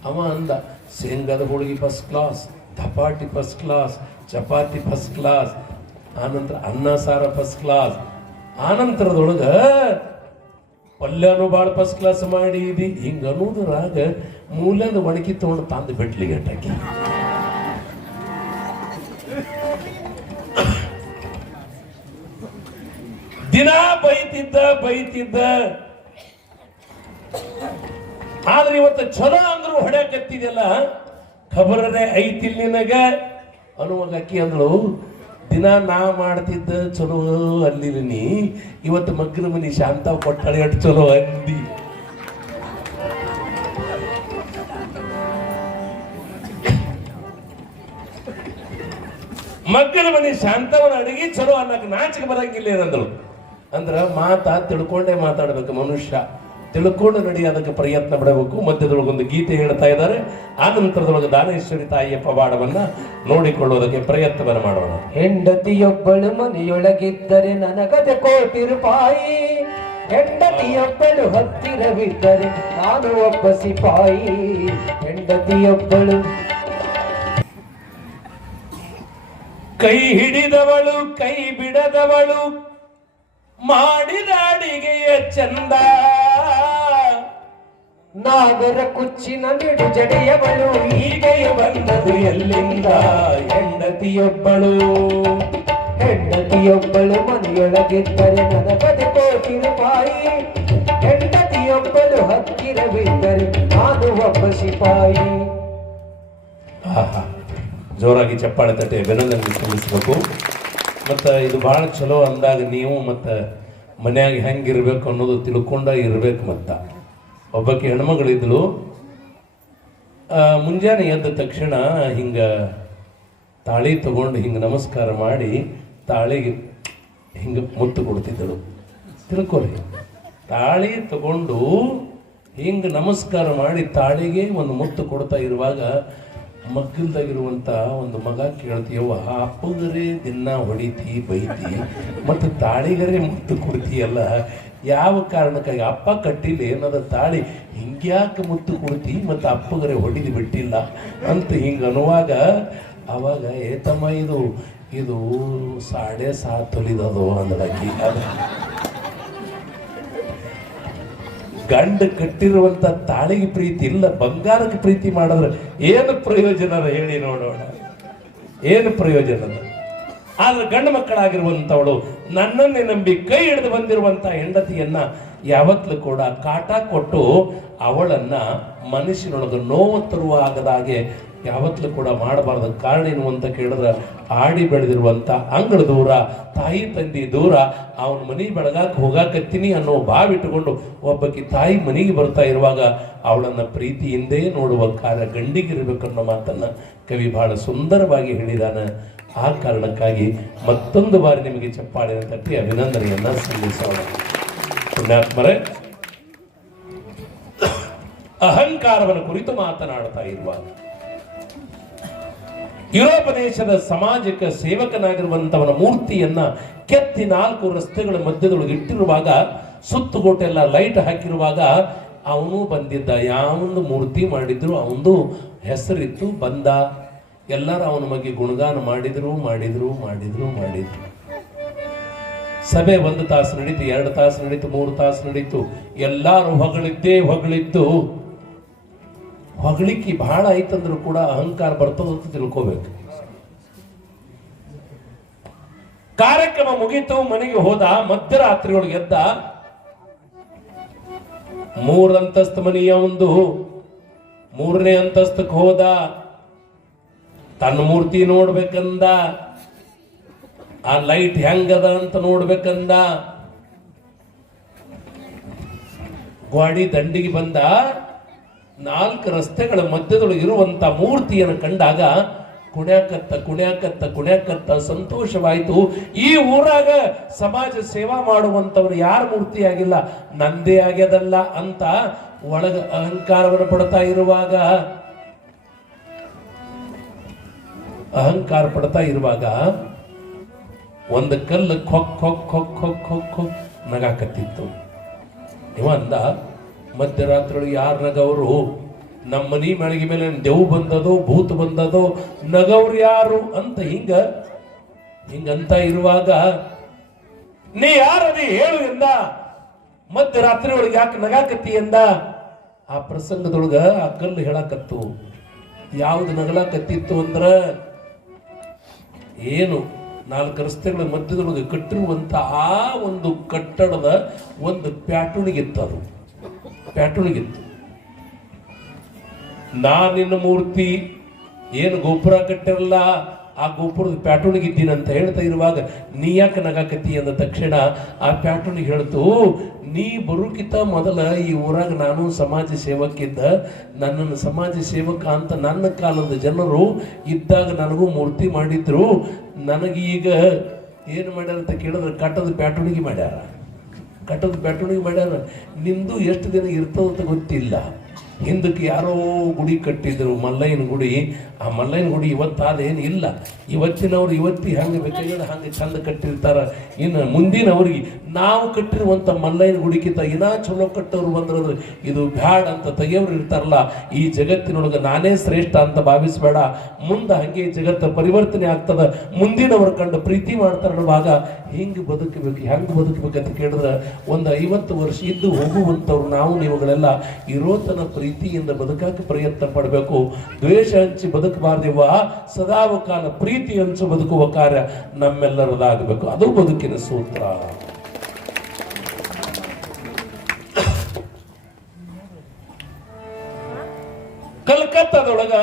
ಅವ ಅಂದ, ಶೇಂಗಾದ ಹೋಳಿಗೆ ಫಸ್ಟ್ ಕ್ಲಾಸ್, ದಪಾಟಿ ಫಸ್ಟ್ ಕ್ಲಾಸ್, ಚಪಾತಿ ಫಸ್ಟ್ ಕ್ಲಾಸ್, ಆನಂತರ ಅನ್ನ ಸಾರ ಫಸ್ಟ್ ಕ್ಲಾಸ್. ಆನಂತರದೊಳಗ ಪಲ್ಯನು ಭಾಳ ಫಸ್ಟ್ ಕ್ಲಾಸ್ ಮಾಡಿದಿ ಹಿಂಗ ಅನ್ನೋದ್ರಾಗ ಮೂಲದ ಒಣಗಿ ತಗೊಂಡು ತಂದು ಬಿಟ್ಲಿ ಗಟ್ಟಾಕಿ. ದಿನ ಬೈತಿದ್ದ ಆದ್ರೆ ಇವತ್ತು ಚಲೋ ಅಂದ್ರು ಹೊಡ್ಯಾಕತ್ತಿದೆಲ್ಲ ಖಬರನೆ ಐತಿಲ್ ನಿನಗ ಅನ್ನುವಾಗ ಅಕ್ಕಿ ಅಂದ್ಳು, ದಿನ ನಾ ಮಾಡ್ತಿದ್ದ ಚಲೋ ಅಲ್ಲಿಲ್ಲ ನೀ, ಇವತ್ತು ಮಗ್ಗನ ಮನಿ ಶಾಂತ ಕೊಟ್ಟಾಳೆ ಅಟ್ ಚಲೋ ಅಂದಿ. ಮಗ್ಗನ ಮನಿ ಶಾಂತವನ ಅಡಿಗೆ ಚಲೋ ಅನ್ನಕ್ ನಾಚಿಕೆ ಬರಂಗಿಲ್ಲ ಏನಂದ್ರು. ಅಂದ್ರ ತಿಳ್ಕೊಂಡೇ ಮಾತಾಡ್ಬೇಕು ಮನುಷ್ಯ, ತಿಳ್ಕೊಂಡು ನಡಿ ಅದಕ್ಕೆ ಪ್ರಯತ್ನ ಪಡಬೇಕು. ಮಧ್ಯದೊಳಗೊಂದು ಗೀತೆ ಹೇಳ್ತಾ ಇದ್ದಾರೆ. ಆ ನಂತರದೊಳಗೆ ದಾನೇಶ್ವರಿ ತಾಯಿಯ ಪವಾಡವನ್ನ ನೋಡಿಕೊಳ್ಳುವುದಕ್ಕೆ ಪ್ರಯತ್ನವನ್ನು ಮಾಡೋಣ. ಹೆಂಡತಿಯೊಬ್ಬಳು ಮನೆಯೊಳಗಿದ್ದರೆ ನನಗದೆ ಕೋಟಿ ರೂಪಾಯಿ, ಹೆಂಡತಿಯೊಬ್ಬಳು ಹತ್ತಿರವಿದ್ದರೆ ನಾನು ಒಬ್ಬ ಸಿಪಾಯಿ. ಹೆಂಡತಿಯೊಬ್ಬಳು ಕೈ ಹಿಡಿದವಳು ಕೈ ಬಿಡದವಳು ಮಾಡಿದ ಅಡಿಗೆಯ ಚಂದ, ನಾಗರ ಕುಚ್ಚಿನ ಬಿಡು ಜಡೆಯವಳು ಹೀಗೆ ಬಂದದು ಎಲ್ಲಿಂದ. ಹೆಂಡತಿಯೊಬ್ಬಳು ಮನೆಯೊಳಗಿದ್ದರೆ ನನಗದೆ ಕೋಟಿ ರೂಪಾಯಿ, ಹೆಂಡತಿಯೊಬ್ಬಳು ಹತ್ತಿರವಿದ್ದರೆ ನಾನು ಒಬ್ಬ ಸಿಪಾಯಿ. ಜೋರಾಗಿ ಚಪ್ಪಾಳೆ ತಟ್ಟೆ ಅಭಿನಂದನೆ ಸಲ್ಲಿಸಬೇಕು. ಮತ್ತು ಇದು ಭಾಳ ಚಲೋ ಅಂದಾಗ ನೀವು ಮತ್ತು ಮನ್ಯಾಗ ಹೆಂಗಿರ್ಬೇಕು ಅನ್ನೋದು ತಿಳ್ಕೊಂಡ ಇರ್ಬೇಕು. ಮತ್ತು ಒಬ್ಬಕ್ಕೆ ಹೆಣ್ಮಗಳಿದ್ಲು, ಮುಂಜಾನೆ ಎದ್ದ ತಕ್ಷಣ ಹಿಂಗೆ ತಾಳಿ ತಗೊಂಡು ಹಿಂಗೆ ನಮಸ್ಕಾರ ಮಾಡಿ ತಾಳಿಗೆ ಹಿಂಗೆ ಮುತ್ತು ಕೊಡ್ತಿದ್ದಳು. ತಿಳ್ಕೊರಿ, ತಾಳಿ ತಗೊಂಡು ಹಿಂಗೆ ನಮಸ್ಕಾರ ಮಾಡಿ ತಾಳಿಗೆ ಒಂದು ಮುತ್ತು ಕೊಡ್ತಾ ಇರುವಾಗ ಮಗ್ಗಲ್ದಾಗಿರುವಂಥ ಒಂದು ಮಗ ಕೇಳ್ತೀಯವ, ಅಪ್ಪಗರೇ ದಿನ ಹೊಡಿತಿ ಬೈತಿ ಮತ್ತು ತಾಳಿಗರೇ ಮುತ್ತು ಕೊಡ್ತೀಯಲ್ಲ, ಯಾವ ಕಾರಣಕ್ಕಾಗಿ? ಅಪ್ಪ ಕಟ್ಟಿಲ್ಲ ಏನದ ತಾಳಿ, ಹಿಂಗ್ಯಾಕೆ ಮುತ್ತು ಕೊಡ್ತಿ ಮತ್ತು ಅಪ್ಪಗರೇ ಹೊಡಿದು ಬಿಟ್ಟಿಲ್ಲ ಅಂತ ಹಿಂಗೆ ಅನ್ನುವಾಗ ಅವಾಗ ಏತಮ್ಮ ಇದು 7.5 ತೊಲಿದದು ಅಂದಳಾಕಿ. ಗಂಡ ಕಟ್ಟಿರುವಂತ ತಾಳಿಗೆ ಪ್ರೀತಿ ಇಲ್ಲ, ಬಂಗಾರಕ್ಕೆ ಪ್ರೀತಿ ಮಾಡಿದ್ರೆ ಏನು ಪ್ರಯೋಜನ ಹೇಳಿ ನೋಡೋಣ, ಏನು ಪ್ರಯೋಜನ? ಆದ್ರೆ ಗಂಡು ಮಕ್ಕಳಾಗಿರುವಂಥವಳು ನನ್ನನ್ನೇ ನಂಬಿ ಕೈ ಹಿಡಿದು ಬಂದಿರುವಂತ ಹೆಂಡತಿಯನ್ನ ಯಾವತ್ತೂ ಕೂಡ ಕಾಟ ಕೊಟ್ಟು ಅವಳನ್ನ ಮನಸ್ಸಿನೊಳಗೆ ನೋವು ತರುವ ಆಗದಾಗೆ ಯಾವತ್ತೂ ಕೂಡ ಮಾಡಬಾರ್ದು. ಕಾರಣ ಏನು ಅಂತ ಕೇಳಿದ್ರೆ, ಆಡಿ ಬೆಳೆದಿರುವಂತ ಅಂಗಳ ದೂರ, ತಾಯಿ ತಂದಿ ದೂರ, ಅವನ ಮನೆ ಬೆಳಗಾಕ್ ಹೋಗಾಕತ್ತೀನಿ ಅನ್ನೋ ಭಾವಿಟ್ಟುಕೊಂಡು ಒಬ್ಬಕ್ಕೆ ತಾಯಿ ಮನೆಗೆ ಬರ್ತಾ ಇರುವಾಗ ಅವಳನ್ನ ಪ್ರೀತಿಯಿಂದೇ ನೋಡುವ ಕಾರ್ಯ ಗಂಡಿಗಿರ್ಬೇಕನ್ನೋ ಮಾತನ್ನ ಕವಿ ಬಹಳ ಸುಂದರವಾಗಿ ಹೇಳಿದಾನೆ. ಆ ಕಾರಣಕ್ಕಾಗಿ ಮತ್ತೊಂದು ಬಾರಿ ನಿಮಗೆ ಚಪ್ಪಾಳೆನ ತಟ್ಟಿ ಅಭಿನಂದನೆಯನ್ನ ಸಲ್ಲಿಸೋಣ. ಪುಣ್ಯಾತ್ಮರೇ, ಅಹಂಕಾರವನ್ನು ಕುರಿತು ಮಾತನಾಡ್ತಾ ಇರುವಾಗ ಯುರೋಪ್ ದೇಶದ ಸಾಮಾಜಿಕ ಸೇವಕನಾಗಿರುವಂತವನ ಮೂರ್ತಿಯನ್ನ ಕೆತ್ತಿ 4 ರಸ್ತೆಗಳ ಮಧ್ಯದೊಳಗೆ ಇಟ್ಟಿರುವಾಗ, ಸುತ್ತುಗೋಟೆಲ್ಲ ಲೈಟ್ ಹಾಕಿರುವಾಗ ಅವನು ಬಂದಿದ್ದ. ಯಾವೊಂದು ಮೂರ್ತಿ ಮಾಡಿದ್ರು ಅವನದು ಹೆಸರಿತ್ತು, ಬಂದ. ಎಲ್ಲರೂ ಅವನ ಬಗ್ಗೆ ಗುಣಗಾನ ಮಾಡಿದ್ರು. ಸಭೆ 1 ತಾಸು ನಡೀತು, 2 ತಾಸು ನಡೀತು, 3 ತಾಸು ನಡೀತು. ಎಲ್ಲಾರು ಹೊಗಳಿದ್ದು ಹೊಗಳಿಕೆ ಬಹಳ ಆಯ್ತಂದ್ರೂ ಕೂಡ ಅಹಂಕಾರ ಬರ್ತದಂತ ತಿಳ್ಕೋಬೇಕು. ಕಾರ್ಯಕ್ರಮ ಮುಗೀತು, ಮನೆಗೆ ಹೋದ. ಮಧ್ಯರಾತ್ರಿಯೊಳಗೆ ಎದ್ದ. 3 ಅಂತಸ್ತು ಮನೆಯ ಒಂದು 3ನೇ ಅಂತಸ್ತಕ್ಕೆ ಹೋದ. ತನ್ನ ಮೂರ್ತಿ ನೋಡ್ಬೇಕಂದ, ಆ ಲೈಟ್ ಹೆಂಗದ ಅಂತ ನೋಡ್ಬೇಕಂದ. ಗ್ವಾಡಿ ದಂಡಿಗೆ ಬಂದ. 4 ರಸ್ತೆಗಳ ಮಧ್ಯದೊಳಗೆ ಇರುವಂತ ಮೂರ್ತಿಯನ್ನು ಕಂಡಾಗ ಕುಣ್ಯಾಕತ್ತ ಸಂತೋಷವಾಯಿತು. ಈ ಊರಾಗ ಸಮಾಜ ಸೇವಾ ಮಾಡುವಂತವ್ರು ಯಾರ ಮೂರ್ತಿ ಆಗಿಲ್ಲ, ನಂದೇ ಆಗ್ಯದಲ್ಲ ಅಂತ ಒಳಗ ಅಹಂಕಾರವನ್ನು ಪಡ್ತಾ ಇರುವಾಗ ಒಂದು ಕಲ್ಲು ಖೊಕ್ ನಗಾಕತ್ತಿತ್ತು. ಇವ ಅಂದ, ಮಧ್ಯರಾತ್ರಿ ಯಾರು ನಗವರು? ನಮ್ಮ ಮನಿ ಮೆಳಗಿ ಮೇಲೆ ದೆವ್ ಬಂದದೋ ಭೂತ ಬಂದದೋ, ನಗವ್ರು ಯಾರು ಅಂತ ಹಿಂಗಂತ ಇರುವಾಗ, ನೀ ಯಾರದಿ ಹೇಳು ಎಂದ. ಮಧ್ಯರಾತ್ರಿ ಒಳಗೆ ಯಾಕೆ ನಗಾಕತ್ತಿ ಅಂದ. ಆ ಪ್ರಸಂಗದೊಳಗ ಆ ಕಲ್ಲು ಹೇಳಾಕತ್ತು. ಯಾವ್ದು ನಗಲಾಕತ್ತಿತ್ತು ಅಂದ್ರ ಏನು 4 ರಸ್ತೆಗಳ ಮಧ್ಯದೊಳಗೆ ಕಟ್ಟಿರುವಂತ ಆ ಒಂದು ಕಟ್ಟಡದ ಒಂದು ಪ್ಯಾಟುಣಿಗಿತ್ತು. ಅದು ಪ್ಯಾಟುಣಿಗಿತ್ತು. ನಾನಿನ್ನ ಮೂರ್ತಿ ಏನು ಗೋಪುರ ಕಟ್ಟಿರಲ್ಲ ಆ ಗೋಪುರದ ಪ್ಯಾಟುಣಿಗಿದ್ದೀನಿ ಅಂತ ಹೇಳ್ತಾ ಇರುವಾಗ ನೀ ಯಾಕೆ ನಗಾಕತ್ತಿ ಅಂದ ತಕ್ಷಣ ಆ ಪ್ಯಾಟುಣಿಗೆ ಹೇಳ್ತು, ನೀ ಬರುಕಿತ ಮೊದಲ ಈ ಊರಾಗ ನಾನು ಸಮಾಜ ಸೇವಕಿದ್ದ, ನನ್ನನ್ನು ಸಮಾಜ ಸೇವಕ ಅಂತ ನನ್ನ ಕಾಲದ ಜನರು ಇದ್ದಾಗ ನನಗೂ ಮೂರ್ತಿ ಮಾಡಿದ್ರು. ನನಗೀಗ ಏನು ಮಾಡ್ಯಾರ ಅಂತ ಕೇಳಿದ್ರೆ ಕಟ್ಟದ ಪ್ಯಾಟುಣಿಗೆ ಮಾಡ್ಯಾರ. ನಿಂದು ಎಷ್ಟು ದಿನ ಇರ್ತದಂತ ಗೊತ್ತಿಲ್ಲ. ಹಿಂದಕ್ಕೆ ಯಾರೋ ಗುಡಿ ಕಟ್ಟಿದ್ರು, ಮಲ್ಲಯ್ಯನ ಗುಡಿ. ಆ ಮಲ್ಲಯ್ಯನ ಗುಡಿ ಇವತ್ತಾದೇನು ಇಲ್ಲ. ಇವತ್ತಿನವ್ರು ಹೆಂಗೆ ಬೇಕಾಗಿಲ್ಲ ಹಂಗೆ ಚಂದ ಕಟ್ಟಿರ್ತಾರ. ಇನ್ನು ಮುಂದಿನವ್ರಿಗೆ ನಾವು ಕಟ್ಟಿರುವಂಥ ಮಲ್ಲಯ್ಯನ ಗುಡಿಗಿಂತ ಇನ್ನ ಚಲೋ ಕಟ್ಟೋರು ಬಂದ್ರೆ ಇದು ಬ್ಯಾಡ ಅಂತ ತೆಗೆಯವ್ರು ಇರ್ತಾರಲ್ಲ. ಈ ಜಗತ್ತಿನೊಳಗೆ ನಾನೇ ಶ್ರೇಷ್ಠ ಅಂತ ಭಾವಿಸ್ಬೇಡ. ಮುಂದೆ ಹಂಗೆ ಜಗತ್ತ ಪರಿವರ್ತನೆ ಆಗ್ತದ. ಮುಂದಿನವ್ರ ಕಂಡು ಪ್ರೀತಿ ಮಾಡ್ತಾರನ್ನುವಾಗ ಹೆಂಗೆ ಬದುಕಬೇಕಂತ ಕೇಳಿದ್ರೆ ಒಂದು 50 ವರ್ಷ ಇದ್ದು ಹೋಗುವಂಥವ್ರು ನಾವು ನೀವುಗಳೆಲ್ಲ ಇರೋತನ ಪ್ರೀತಿಯಿಂದ ಬದುಕಕ್ಕೆ ಪ್ರಯತ್ನ ಪಡಬೇಕು. ದ್ವೇಷ ಹಂಚಿ ಬದುಕಬಾರ್ದಿವ, ಸದಾವಕಾಲ ಪ್ರೀತಿ ಹಂಚು ಬದುಕುವ ಕಾರ್ಯ ನಮ್ಮೆಲ್ಲರದಾಗಬೇಕು. ಅದು ಬದುಕಿನ ಸೂತ್ರ. ಕಲ್ಕತ್ತಾದೊಳಗ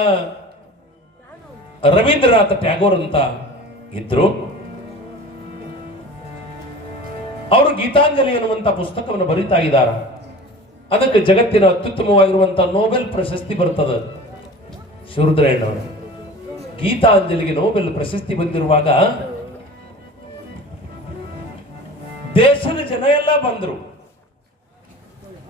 ರವೀಂದ್ರನಾಥ ಟ್ಯಾಗೋರ್ ಅಂತ ಇದ್ರು. ಅವರು ಗೀತಾಂಜಲಿ ಎನ್ನುವಂತ ಪುಸ್ತಕವನ್ನು ಬರೀತಾ ಇದ್ದಾರ. ಅದಕ್ಕೆ ಜಗತ್ತಿನ ಅತ್ಯುತ್ತಮವಾಗಿರುವಂತಹ ನೋಬೆಲ್ ಪ್ರಶಸ್ತಿ ಬರ್ತದೆ. ಶಿವರುದ್ರಯ್ಯನವರು ಗೀತಾಂಜಲಿಗೆ ನೋಬೆಲ್ ಪ್ರಶಸ್ತಿ ಬಂದಿರುವಾಗ ದೇಶದ ಜನ ಎಲ್ಲ ಬಂದ್ರು,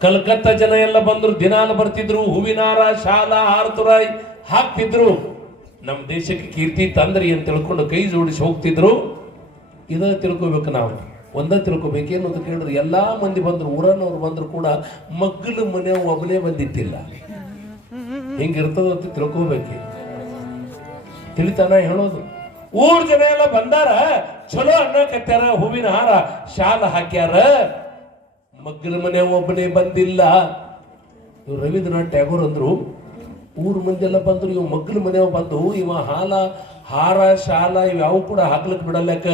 ಕಲ್ಕತ್ತಾ ಜನ ಎಲ್ಲ ಬಂದ್ರು. ದಿನಾಲು ಬರ್ತಿದ್ರು, ಹೂವಿನಾರ ಶಾಲಾ ಹಾರತುರಾಯಿ ಹಾಕ್ತಿದ್ರು. ನಮ್ಮ ದೇಶಕ್ಕೆ ಕೀರ್ತಿ ತಂದ್ರಿ ಅಂತ ತಿಳ್ಕೊಂಡು ಕೈ ಜೋಡಿಸಿ ಹೋಗ್ತಿದ್ರು. ಇದ ತಿಳ್ಕೊಬೇಕು, ನಾವು ಒಂದ ತಿಳ್ಕೊಬೇಕೇನು ಅಂತ ಕೇಳಿದ್ರೆ ಎಲ್ಲಾ ಮಂದಿ ಬಂದ್ರು, ಊರನ್ನವ್ರು ಬಂದ್ರು ಕೂಡ ಮಗ್ಗಲು ಮನೆ ಒಬ್ಬನೇ ಬಂದಿತ್ತಿಲ್ಲ. ಹಿಂಗಿರ್ತದ ಅಂತ ತಿಳ್ಕೊಬೇಕು. ತಿಳಿತಾನ ಹೇಳೋದು. ಊರ್ ಜನ ಎಲ್ಲ ಬಂದಾರ, ಚಲೋ ಅನ್ನ ಕಟ್ಟ್ಯಾರ, ಹೂವಿನ ಹಾರ ಶಾಲ ಹಾಕ್ಯಾರ, ಮಗ್ಗಲ ಮನೆ ಒಬ್ಬನೇ ಬಂದಿಲ್ಲ. ಇವ್ ರವೀಂದ್ರನಾಥ್ ಟ್ಯಾಗೋರ್ ಅಂದ್ರು, ಊರ್ ಮಂದಿ ಎಲ್ಲ ಬಂದ್ರು, ಇವ್ ಮಗ್ಗಲ ಮನೆ ಬಂದು ಇವ ಹಾರ ಶಾಲ ಇವ್ಯಾವು ಕೂಡ ಹಾಕ್ಲಿಕ್ಕೆ ಬಿಡಲ್ಯಾಕ.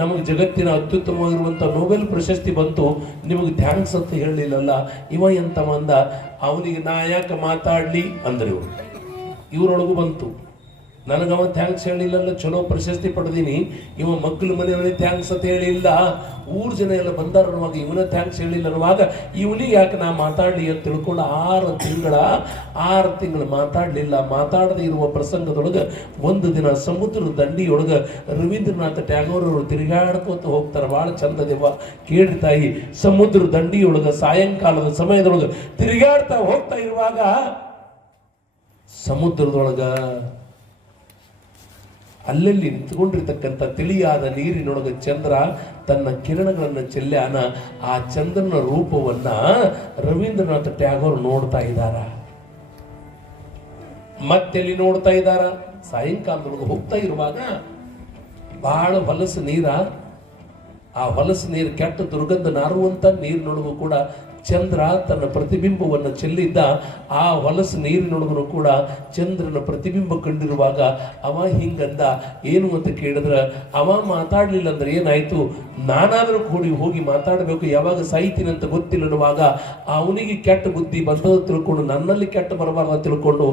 ನಮಗೆ ಜಗತ್ತಿನ ಅತ್ಯುತ್ತಮವಾಗಿರುವಂಥ ನೋಬೆಲ್ ಪ್ರಶಸ್ತಿ ಬಂತು, ನಿಮಗೆ ಥ್ಯಾಂಕ್ಸ್ ಅಂತ ಹೇಳಲಿಲ್ಲಲ್ಲ. ಇವ ಎಂತ ಮಂದ, ಅವನಿಗೆ ನಾ ಯಾಕೆ ಮಾತಾಡ್ಲಿ ಅಂದ್ರು. ಇವ್ರೊಳಗೂ ಬಂತು, ನನಗವ ಥ್ಯಾಂಕ್ಸ್ ಹೇಳಿಲ್ಲಲ್ಲ, ಚಲೋ ಪ್ರಶಸ್ತಿ ಪಡೆದೀನಿ, ಇವ ಮಕ್ಕಳ ಮನೆಯವನೇ ಥ್ಯಾಂಕ್ಸ್ ಅಂತ ಹೇಳಿಲ್ಲ. ಊರ್ ಜನ ಎಲ್ಲ ಬಂದಾರ ಅನ್ನುವಾಗ ಇವನ ಥ್ಯಾಂಕ್ಸ್ ಹೇಳಿಲ್ಲ ಅನ್ನುವಾಗ ಇವನಿಗೆ ಯಾಕೆ ನಾ ಮಾತಾಡ್ಲಿ ಅಂತ ತಿಳ್ಕೊಂಡು 6 ತಿಂಗಳು ಮಾತಾಡ್ಲಿಲ್ಲ. ಮಾತಾಡದೆ ಇರುವ ಪ್ರಸಂಗದೊಳಗೆ ಒಂದು ದಿನ ಸಮುದ್ರದ ದಂಡಿಯೊಳಗೆ ರವೀಂದ್ರನಾಥ ಟ್ಯಾಗೋರ್ ಅವರು ತಿರುಗಾಡ್ಕೋತ ಹೋಗ್ತಾರ. ಬಹಳ ಚಂದದೇವ ಕೇಳಿ ತಾಯಿ. ಸಮುದ್ರ ದಂಡಿಯೊಳಗೆ ಸಾಯಂಕಾಲದ ಸಮಯದೊಳಗೆ ತಿರುಗಾಡ್ತಾ ಹೋಗ್ತಾ ಇರುವಾಗ ಸಮುದ್ರದೊಳಗ ಅಲ್ಲಲ್ಲಿ ನಿಂತ್ಕೊಂಡಿರ್ತಕ್ಕಂಥ ತಿಳಿಯಾದ ನೀರಿನೊಳಗೆ ಚಂದ್ರ ತನ್ನ ಕಿರಣಗಳನ್ನು ಚೆಲ್ಲಾನ. ಆ ಚಂದ್ರನ ರೂಪವನ್ನ ರವೀಂದ್ರನಾಥ ಟ್ಯಾಗೋರ್ ನೋಡ್ತಾ ಇದ್ದಾರ. ಮತ್ತೆಲ್ಲಿ ನೋಡ್ತಾ ಇದ್ದಾರ? ಸಾಯಂಕಾಲದೊಳಗೆ ಹೋಗ್ತಾ ಇರುವಾಗ ಬಹಳ ಹೊಲಸು ನೀರ. ಆ ಹೊಲಸು ನೀರು ಕೆಟ್ಟ ದುರ್ಗಂಧ ನಾರುವಂತ ನೀರಿನೊಳಗೂ ಕೂಡ ಚಂದ್ರ ತನ್ನ ಪ್ರತಿಬಿಂಬವನ್ನು ಚೆಲ್ಲಿದ್ದ. ಆ ಹೊಲಸು ನೀರಿನೊಳಗೂ ಕೂಡ ಚಂದ್ರನ ಪ್ರತಿಬಿಂಬ ಕಂಡಿರುವಾಗ ಅವ ಹಿಂಗಂದ. ಏನು ಅಂತ ಕೇಳಿದ್ರೆ, ಅವ ಮಾತಾಡ್ಲಿಲ್ಲ ಅಂದ್ರೆ ಏನಾಯ್ತು, ನಾನಾದ್ರೂ ಕೂಡಿ ಹೋಗಿ ಮಾತಾಡಬೇಕು, ಯಾವಾಗ ಸಾಯ್ತೀನಿ ಅಂತ ಗೊತ್ತಿಲ್ಲ ಅನ್ನುವಾಗ ಅವನಿಗೆ ಕೆಟ್ಟ ಬುದ್ಧಿ ಬಂದದ ತಿಳ್ಕೊಂಡು ನನ್ನಲ್ಲಿ ಕೆಟ್ಟ ಬರಬಾರ್ದ ತಿಳ್ಕೊಂಡು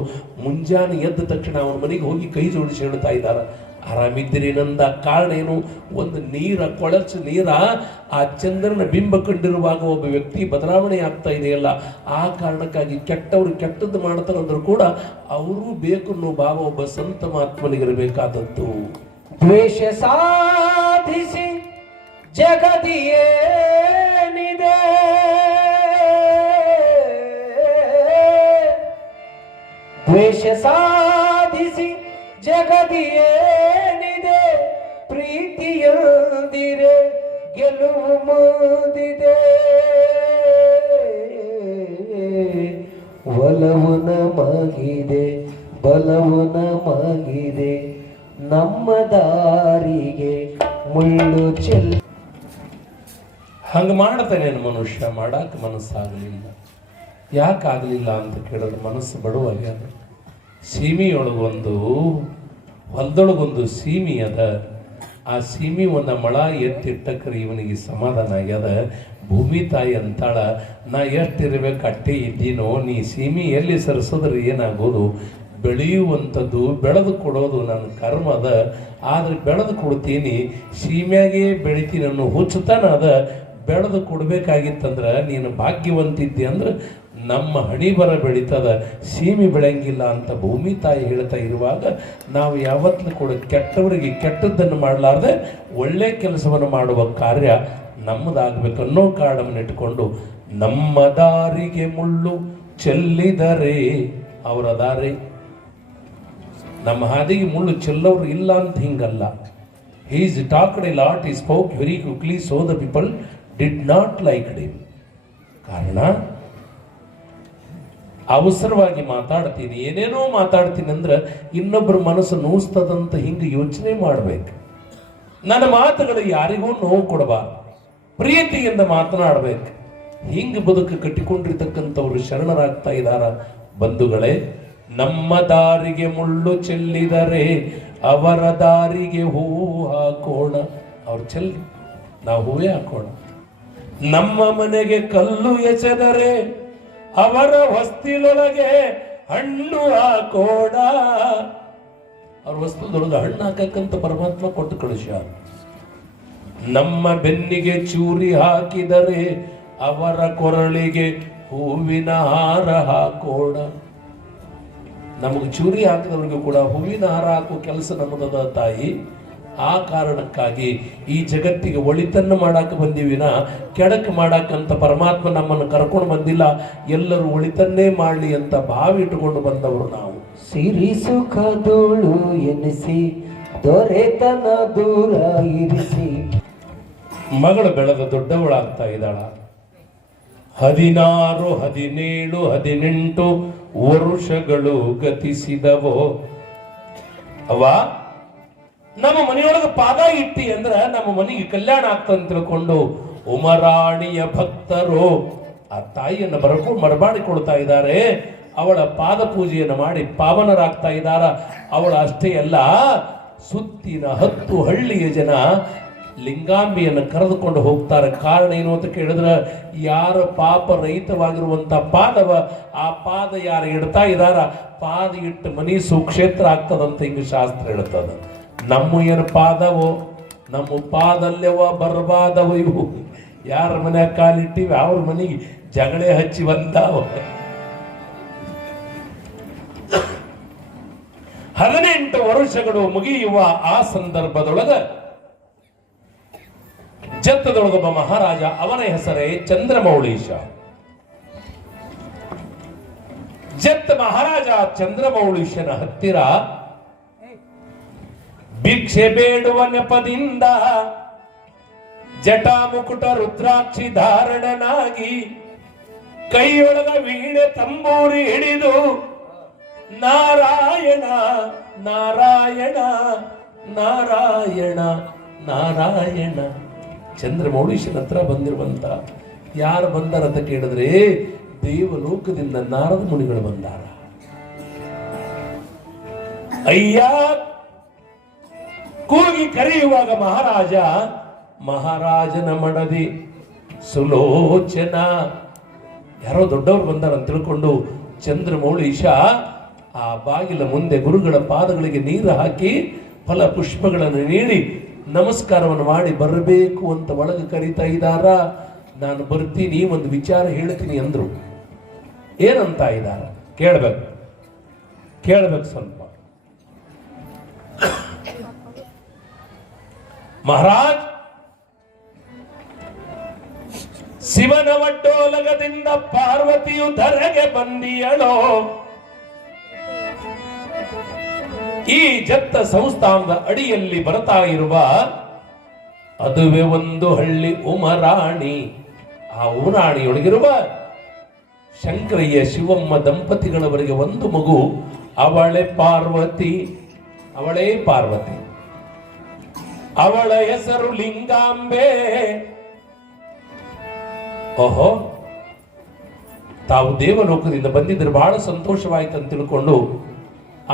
ಮುಂಜಾನೆ ಎದ್ದ ತಕ್ಷಣ ಅವನ ಮನೆಗೆ ಹೋಗಿ ಕೈ ಜೋಡಿಸಿ ಹೇಳ್ತಾ ಇದ್ದಾರೆ, ಆರಾಮಿದ್ದೀರಿ ನಂದ. ಕಾರಣ ಏನು? ಒಂದು ಕೊಳಚು ನೀರ ಆ ಚಂದ್ರನ ಬಿಂಬ ಕಂಡಿರುವಾಗ ಒಬ್ಬ ವ್ಯಕ್ತಿ ಬದಲಾವಣೆ ಆಗ್ತಾ ಇದೆಯಲ್ಲ, ಆ ಕಾರಣಕ್ಕಾಗಿ ಕೆಟ್ಟವರು ಕೆಟ್ಟದ್ದು ಮಾಡ್ತಾರಂದ್ರೂ ಕೂಡ ಅವರು ಬೇಕು ಅನ್ನೋ ಭಾವ ಒಬ್ಬ ಸಂತ ಮಹಾತ್ಮನಿಗಿರಬೇಕಾದದ್ದು. ದ್ವೇಷ ಸಾಧಿಸಿ ಜಗದಿಯೇನಿದೆ, ದ್ವೇಷ ಸಾಧಿಸಿ ಜಗದಿಯೇನಿದೆ, ಪ್ರೀತಿಯಂದಿರೆ ಗೆಲುವು ಮುದಿದೆ. ಒಲವು ನಮಗಿದೆ, ಬಲವು ನಮಗಿದೆ, ನಮ್ಮ ದಾರಿಗೆ ಮುಳ್ಳು ಚೆಲ್ಲ. ಹಂಗೆ ಮಾಡ್ತಾನೆ ಮನುಷ್ಯ, ಮಾಡಾಕ ಮನಸ್ಸಾಗಲಿಲ್ಲ. ಯಾಕಾಗಲಿಲ್ಲ ಅಂತ ಕೇಳಿದ್ರೆ ಮನಸ್ಸು ಬಡವಾಗ್ಯದ. ಸೀಮಿಯೊಳಗೊಂದು ಹೊಲದೊಳಗೊಂದು ಸೀಮಿ ಅದ. ಆ ಸೀಮಿ ಒಂದು ಮಳ ಎತ್ತಿಟ್ಟಕ್ರೆ ಇವನಿಗೆ ಸಮಾಧಾನ ಆಗ್ಯದ. ಭೂಮಿ ತಾಯಿ ಅಂತಾಳ, ನಾ ಎಷ್ಟಿರ್ಬೇಕು ಅಟ್ಟೆ ಇದ್ದೀನೋ, ನೀ ಸೀಮಿ ಎಲ್ಲಿ ಸರಿಸಿದ್ರೆ ಏನಾಗೋದು? ಬೆಳೆಯುವಂಥದ್ದು ಬೆಳೆದು ಕೊಡೋದು ನನ್ನ ಕರ್ಮ ಅದ. ಆದ್ರೆ ಬೆಳೆದು ಕೊಡ್ತೀನಿ, ಸೀಮ್ಯಾಗೆ ಬೆಳಿತೀನಿ ಅನ್ನೋ ಹುಚ್ಚುತನ ಅದ. ಬೆಳೆದು ಕೊಡ್ಬೇಕಾಗಿತ್ತಂದ್ರೆ ನೀನು ಭಾಗ್ಯವಂತಿದ್ದಿ ಅಂದ್ರೆ ನಮ್ಮ ಹಣಿ ಬರ ಬೆಳೀತದ, ಸೀಮೆ ಬೆಳೆಯಂಗಿಲ್ಲ ಅಂತ ಭೂಮಿ ತಾಯಿ ಹೇಳ್ತಾ ಇರುವಾಗ ನಾವು ಯಾವತ್ತೂ ಕೂಡ ಕೆಟ್ಟವರಿಗೆ ಕೆಟ್ಟದ್ದನ್ನು ಮಾಡಲಾರ್ದೆ ಒಳ್ಳೆ ಕೆಲಸವನ್ನು ಮಾಡುವ ಕಾರ್ಯ ನಮ್ಮದಾಗಬೇಕು ಅನ್ನೋ ಕಾರಣವನ್ನು ಇಟ್ಕೊಂಡು ನಮ್ಮ ದಾರಿಗೆ ಮುಳ್ಳು ಚೆಲ್ಲಿದರೆ ಅವರ ದಾರಿ, ನಮ್ಮ ಹಾದಿಗೆ ಮುಳ್ಳು ಚೆಲ್ಲೋರು ಇಲ್ಲ ಅಂತ ಹಿಂಗಲ್ಲ. He is talked a lot, he spoke very quickly, so the people did not like him. ಕಾರಣ ಅವಸರವಾಗಿ ಮಾತಾಡ್ತೀನಿ, ಏನೇನೋ ಮಾತಾಡ್ತೀನಿ ಅಂದ್ರೆ ಇನ್ನೊಬ್ಬರ ಮನಸ್ಸು ನೋಸ್ತದಂತ ಹಿಂಗೆ ಯೋಚನೆ ಮಾಡ್ಬೇಕು. ನನ್ನ ಮಾತುಗಳು ಯಾರಿಗೂ ನೋವು ಕೊಡಬಾರ್ದು, ಪ್ರೀತಿಯಿಂದ ಮಾತನಾಡ್ಬೇಕು. ಹಿಂಗೆ ಬದುಕು ಕಟ್ಟಿಕೊಂಡಿರ್ತಕ್ಕಂಥವ್ರು ಶರಣರಾಗ್ತಾ ಇದ್ದಾರ. ಬಂಧುಗಳೇ, ನಮ್ಮ ದಾರಿಗೆ ಮುಳ್ಳು ಚೆಲ್ಲಿದರೆ ಅವರ ದಾರಿಗೆ ಹೂವು ಹಾಕೋಣ. ಅವ್ರು ಚೆಲ್ಲಿ ನಾವು ಹೂವೇ ಹಾಕೋಣ. ನಮ್ಮ ಮನೆಗೆ ಕಲ್ಲು ಎಸೆದರೆ ಅವರ ಹೊಸ್ತಿಲೊಳಗೆ ಹಣ್ಣು ಹಾಕೋಣ. ಅವ್ರ ವಸ್ತುದೊಳಗೆ ಹಣ್ಣು ಹಾಕಕ್ಕಂತ ಪರಮಾತ್ಮ ಕೊಟ್ಟು ಕಳಿಸ್ಯಾರ. ನಮ್ಮ ಬೆನ್ನಿಗೆ ಚೂರಿ ಹಾಕಿದರೆ ಅವರ ಕೊರಳಿಗೆ ಹೂವಿನ ಹಾರ ಹಾಕೋಣ. ನಮಗೆ ಚೂರಿ ಹಾಕಿದವ್ರಿಗೂ ಕೂಡ ಹೂವಿನ ಹಾರ ಹಾಕೋ ಕೆಲಸ ನಮ್ಮದದ ತಾಯಿ. ಆ ಕಾರಣಕ್ಕಾಗಿ ಈ ಜಗತ್ತಿಗೆ ಒಳಿತನ್ನು ಮಾಡಾಕ ಬಂದಿವಿನ ಕೆಡಕ್ ಮಾಡಾಕಂತ ಪರಮಾತ್ಮ ನಮ್ಮನ್ನು ಕರ್ಕೊಂಡು ಬಂದಿಲ್ಲ. ಎಲ್ಲರೂ ಒಳಿತನ್ನೇ ಮಾಡಲಿ ಅಂತ ಭಾವಿ ಇಟ್ಟುಕೊಂಡು ಬಂದವರು ನಾವು. ಸಿರಿ ಸುಖದೋಳು ಎನಿಸಿ ದೊರೆತನ ದೂರ ಇರಿಸಿ. ಮಗಳು ಬೆಳೆದ ದೊಡ್ಡವಳಾಗ್ತಾ ಇದ್ದಾಳ. 16, 17, 18 ವರುಷಗಳು ಗತಿಸಿದವೋ. ಅವ ನಮ್ಮ ಮನೆಯೊಳಗೆ ಪಾದ ಇಟ್ಟಿ ಅಂದ್ರ ನಮ್ಮ ಮನೆಗೆ ಕಲ್ಯಾಣ ಆಗ್ತಂತ ತಿಳ್ಕೊಂಡು ಉಮರಾಣಿಯ ಭಕ್ತರು ಆ ತಾಯಿಯನ್ನು ಬರಮಾಡಿಕೊಳ್ತಾ ಇದ್ದಾರೆ. ಅವಳ ಪಾದ ಪೂಜೆಯನ್ನು ಮಾಡಿ ಪಾವನರಾಗ್ತಾ ಇದ್ದಾರ. ಅವಳ ಅಷ್ಟೇ ಅಲ್ಲ, ಸುತ್ತಿನ 10 ಹಳ್ಳಿಯ ಜನ ಲಿಂಗಾಂಬಿಯನ್ನು ಕರೆದುಕೊಂಡು ಹೋಗ್ತಾರೆ. ಕಾರಣ ಏನು ಅಂತ ಕೇಳಿದ್ರೆ, ಯಾರ ಪಾಪ ರಹಿತವಾಗಿರುವಂತ ಪಾದವ ಆ ಪಾದ ಯಾರು ಇಡ್ತಾ ಇದ್ದಾರ, ಪಾದ ಇಟ್ಟು ಮನಿ ಸುಕ್ಷೇತ್ರ ಆಗ್ತದಂತ ಹಿಂಗ ಶಾಸ್ತ್ರ ಹೇಳ್ತದ. ನಮ್ಮ ಏನು ಪಾದವೋ, ನಮ್ಮ ಪಾದಲ್ಯವ ಬರ್ಬಾದವ ಇವು. ಯಾರ ಮನ್ಯಾಗ ಕಾಲಿಟ್ಟಿವಿ ಅವ್ರ ಮನೆಗೆ ಜಗಳೇ ಹಚ್ಚಿ ಬಂದಾವ. 18 ವರ್ಷಗಳು ಮುಗಿಯುವ ಆ ಸಂದರ್ಭದೊಳಗ ಜತ್ತದೊಳಗೊಬ್ಬ ಮಹಾರಾಜ, ಅವನ ಹೆಸರೇ ಚಂದ್ರಮೌಳೀಶ. ಜತ್ತ ಮಹಾರಾಜ ಚಂದ್ರಮೌಳೀಶನ ಹತ್ತಿರ ಭಿಕ್ಷೆ ಬೇಡುವ ನೆಪದಿಂದ ಜಟಾ ಮುಕುಟ ರುದ್ರಾಕ್ಷಿ ಧಾರಣನಾಗಿ ಕೈಯೊಳಗ ವೀಣೆ ತಂಬೂರಿ ಹಿಡಿದು ನಾರಾಯಣ ನಾರಾಯಣ ನಾರಾಯಣ ನಾರಾಯಣ ಚಂದ್ರಮೌಳೀಶನ ಹತ್ರ ಬಂದಿರುವಂತ ಯಾರು ಬಂದಾರ ಅಂತ ಕೇಳಿದ್ರೆ, ದೇವಲೋಕದಿಂದ ನಾರದ ಮುನಿಗಳು ಬಂದಾರ. ಅಯ್ಯ ಕೂಗಿ ಕರೆಯುವಾಗ ಮಹಾರಾಜನ ಮಡದಿ ಸುಲೋಚನ, ಯಾರೋ ದೊಡ್ಡವರು ಬಂದಾರ ಅಂತ ತಿಳ್ಕೊಂಡು ಚಂದ್ರಮೌಳೀಶ ಆ ಬಾಗಿಲ ಮುಂದೆ ಗುರುಗಳ ಪಾದಗಳಿಗೆ ನೀರು ಹಾಕಿ ಫಲ ಪುಷ್ಪಗಳನ್ನು ನೀಡಿ ನಮಸ್ಕಾರವನ್ನು ಮಾಡಿ ಬರಬೇಕು ಅಂತ ಒಳಗೆ ಕರೀತಾ ಇದ್ದಾರ. ನಾನು ಬರ್ತೀನಿ, ಒಂದು ವಿಚಾರ ಹೇಳ್ತೀನಿ ಅಂದ್ರು. ಏನಂತ ಇದ್ದಾರ ಕೇಳ್ಬೇಕು ಸ್ವಲ್ಪ. ಮಹಾರಾಜ್, ಶಿವನ ಒಡ್ಡೋಲಗದಿಂದ ಪಾರ್ವತಿಯು ಧರೆಗೆ ಬಂದಿಯಳೋ. ಈ ಜತ್ತ ಸಂಸ್ಥಾನದ ಅಡಿಯಲ್ಲಿ ಬರ್ತಾ ಇರುವ ಅದುವೇ ಒಂದು ಹಳ್ಳಿ ಉಮರಾಣಿ. ಆ ಉಮರಾಣಿಯೊಳಗಿರುವ ಶಂಕರಯ್ಯ ಶಿವಮ್ಮ ದಂಪತಿಗಳವರಿಗೆ ಒಂದು ಮಗು. ಅವಳೇ ಪಾರ್ವತಿ. ಅವಳ ಹೆಸರು ಲಿಂಗಾಂಬೆ. ಓಹೋ, ತಾವು ದೇವಲೋಕದಿಂದ ಬಂದಿದ್ರೆ ಬಹಳ ಸಂತೋಷವಾಯ್ತು ಅಂತ ತಿಳ್ಕೊಂಡು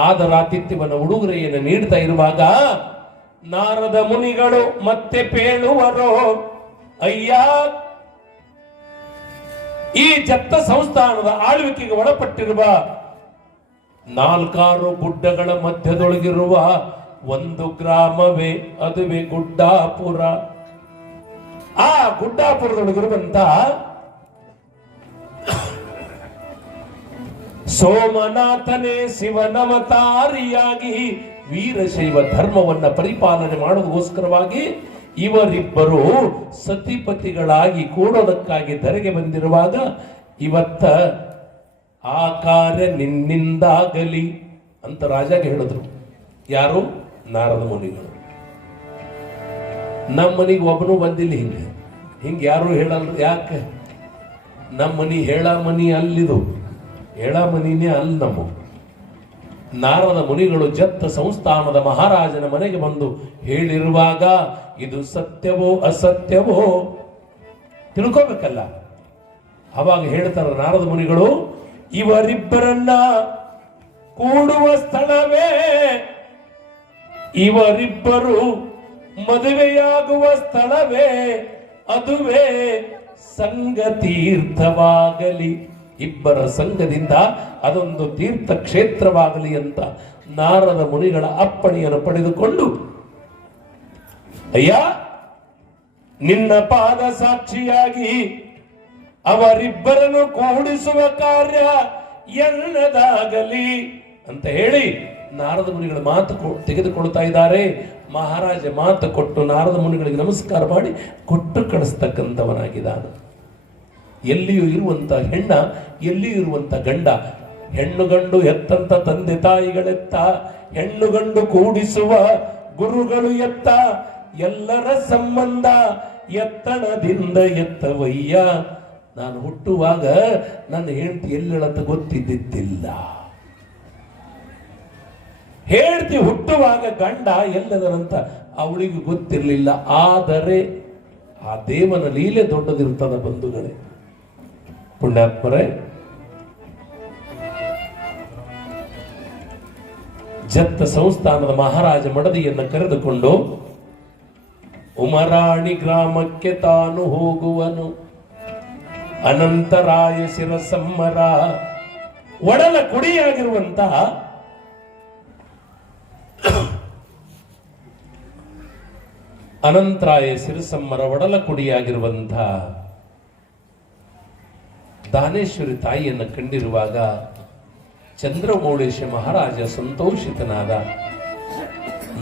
ಆದರಾತಿಥ್ಯವನ್ನು ಉಡುಗೊರೆಯನ್ನು ನೀಡ್ತಾ ಇರುವಾಗ ನಾರದ ಮುನಿಗಳು ಮತ್ತೆ ಪೇಳುವರು, ಅಯ್ಯ, ಈ ಜತ್ತ ಸಂಸ್ಥಾನದ ಆಳ್ವಿಕೆಗೆ ಒಳಪಟ್ಟಿರುವ 4 ಗುಡ್ಡಗಳ ಮಧ್ಯದೊಳಗಿರುವ ಒಂದು ಗ್ರಾಮವೇ, ಅದುವೇ ಗುಡ್ಡಾಪುರ. ಆ ಗುಡ್ಡಾಪುರದೊಳಗಿರುವಂತ ಸೋಮನಾಥನೇ ಶಿವನವತಾರಿಯಾಗಿ ವೀರಶೈವ ಧರ್ಮವನ್ನ ಪರಿಪಾಲನೆ ಮಾಡೋದಕ್ಕೋಸ್ಕರವಾಗಿ ಇವರಿಬ್ಬರು ಸತಿಪತಿಗಳಾಗಿ ಕೂಡೋದಕ್ಕಾಗಿ ಧರೆಗೆ ಬಂದಿರುವಾಗ ಇವತ್ತ ಆ ಕಾರ್ಯ ನಿನ್ನಿಂದಾಗಲಿ ಅಂತ ರಾಜಾಗೆ ಹೇಳಿದ್ರು. ಯಾರು? ನಾರದ ಮುನಿಗಳು. ನಮ್ಮ ಮನೆಗೆ ಒಬ್ಬನು ಬಂದಿಲ್ಲ ಹಿಂಗೆ ಯಾರು ಹೇಳಲ್ರು. ಯಾಕೆ? ನಮ್ಮ ಮನಿ ಹೇಳ ಮನಿ ಅಲ್ಲಿದು, ಹೇಳ ಮನಿನೇ ಅಲ್ಲಿ. ನಮ್ಮ ನಾರದ ಮುನಿಗಳು ಜತ್ತ ಸಂಸ್ಥಾನದ ಮಹಾರಾಜನ ಮನೆಗೆ ಬಂದು ಹೇಳಿರುವಾಗ ಇದು ಸತ್ಯವೋ ಅಸತ್ಯವೋ ತಿಳ್ಕೋಬೇಕಲ್ಲ. ಅವಾಗ ಹೇಳ್ತಾರ ನಾರದ ಮುನಿಗಳು, ಇವರಿಬ್ಬರನ್ನ ಕೂಡುವ ಸ್ಥಳವೇ, ಇವರಿಬ್ಬರು ಮದುವೆಯಾಗುವ ಸ್ಥಳವೇ, ಅದುವೇ ಸಂಗತೀರ್ಥವಾಗಲಿ. ಇಬ್ಬರ ಸಂಘದಿಂದ ಅದೊಂದು ತೀರ್ಥ ಕ್ಷೇತ್ರವಾಗಲಿ ಅಂತ ನಾರದ ಮುನಿಗಳ ಅಪ್ಪಣೆಯನ್ನು ಪಡೆದುಕೊಂಡು, ಅಯ್ಯ, ನಿನ್ನ ಪಾದ ಸಾಕ್ಷಿಯಾಗಿ ಅವರಿಬ್ಬರನ್ನು ಕೂಡಿಸುವ ಕಾರ್ಯ ಎನ್ನದಾಗಲಿ ಅಂತ ಹೇಳಿ ನಾರದ ಮುನಿಗಳ ಮಾತು ತೆಗೆದುಕೊಳ್ತಾ ಇದ್ದಾರೆ. ಮಹಾರಾಜ ಮಾತು ಕೊಟ್ಟು ನಾರದ ಮುನಿಗಳಿಗೆ ನಮಸ್ಕಾರ ಮಾಡಿ ಕೊಟ್ಟು ಕಳಿಸ್ತಕ್ಕಂಥವನಾಗಿದ್ದಾನೆ. ಎಲ್ಲಿಯೂ ಇರುವಂತ ಹೆಣ್ಣ, ಎಲ್ಲಿಯೂ ಇರುವಂತ ಗಂಡ, ಹೆಣ್ಣು ಗಂಡು ಎತ್ತಂತ ತಂದೆ ತಾಯಿಗಳೆತ್ತ, ಹೆಣ್ಣು ಗಂಡು ಕೂಡಿಸುವ ಗುರುಗಳು ಎತ್ತ, ಎಲ್ಲರ ಸಂಬಂಧ ಎತ್ತಣದಿಂದ ಎತ್ತವಯ್ಯ. ನಾನು ಹುಟ್ಟುವಾಗ ನನ್ನ ಹೆಂಡತಿ ಎಲ್ಲೆಳತ್ತ ಗೊತ್ತಿದ್ದಿದ್ದಿಲ್ಲ. ಹೆಂಡತಿ ಹುಟ್ಟುವಾಗ ಗಂಡ ಎಲ್ಲದರಂತ ಅವಳಿಗೂ ಗೊತ್ತಿರಲಿಲ್ಲ. ಆದರೆ ಆ ದೇವನ ಲೀಲೆ ದೊಡ್ಡದಿರ್ತದ ಬಂಧುಗಳೇ, ಪುಣ್ಯಾತ್ಮರೇ. ಜತ್ತ ಸಂಸ್ಥಾನದ ಮಹಾರಾಜ ಮಡದಿಯನ್ನು ಕರೆದುಕೊಂಡು ಉಮರಾಣಿ ಗ್ರಾಮಕ್ಕೆ ತಾನು ಹೋಗುವನು. ಅನಂತರಾಯ ಶಿರಸಮ್ಮರ ಒಡಲ ಕುಡಿಯಾಗಿರುವಂತಹ ಅನಂತರಾಯ ಶಿರಸಮ್ಮರ ಒಡಲ ಕುಡಿಯಾಗಿರುವಂತಹ ದಾನೇಶ್ವರಿ ತಾಯಿಯನ್ನು ಕಂಡಿರುವಾಗ ಚಂದ್ರಮೌಳೇಶ ಮಹಾರಾಜ ಸಂತೋಷಿತನಾದ.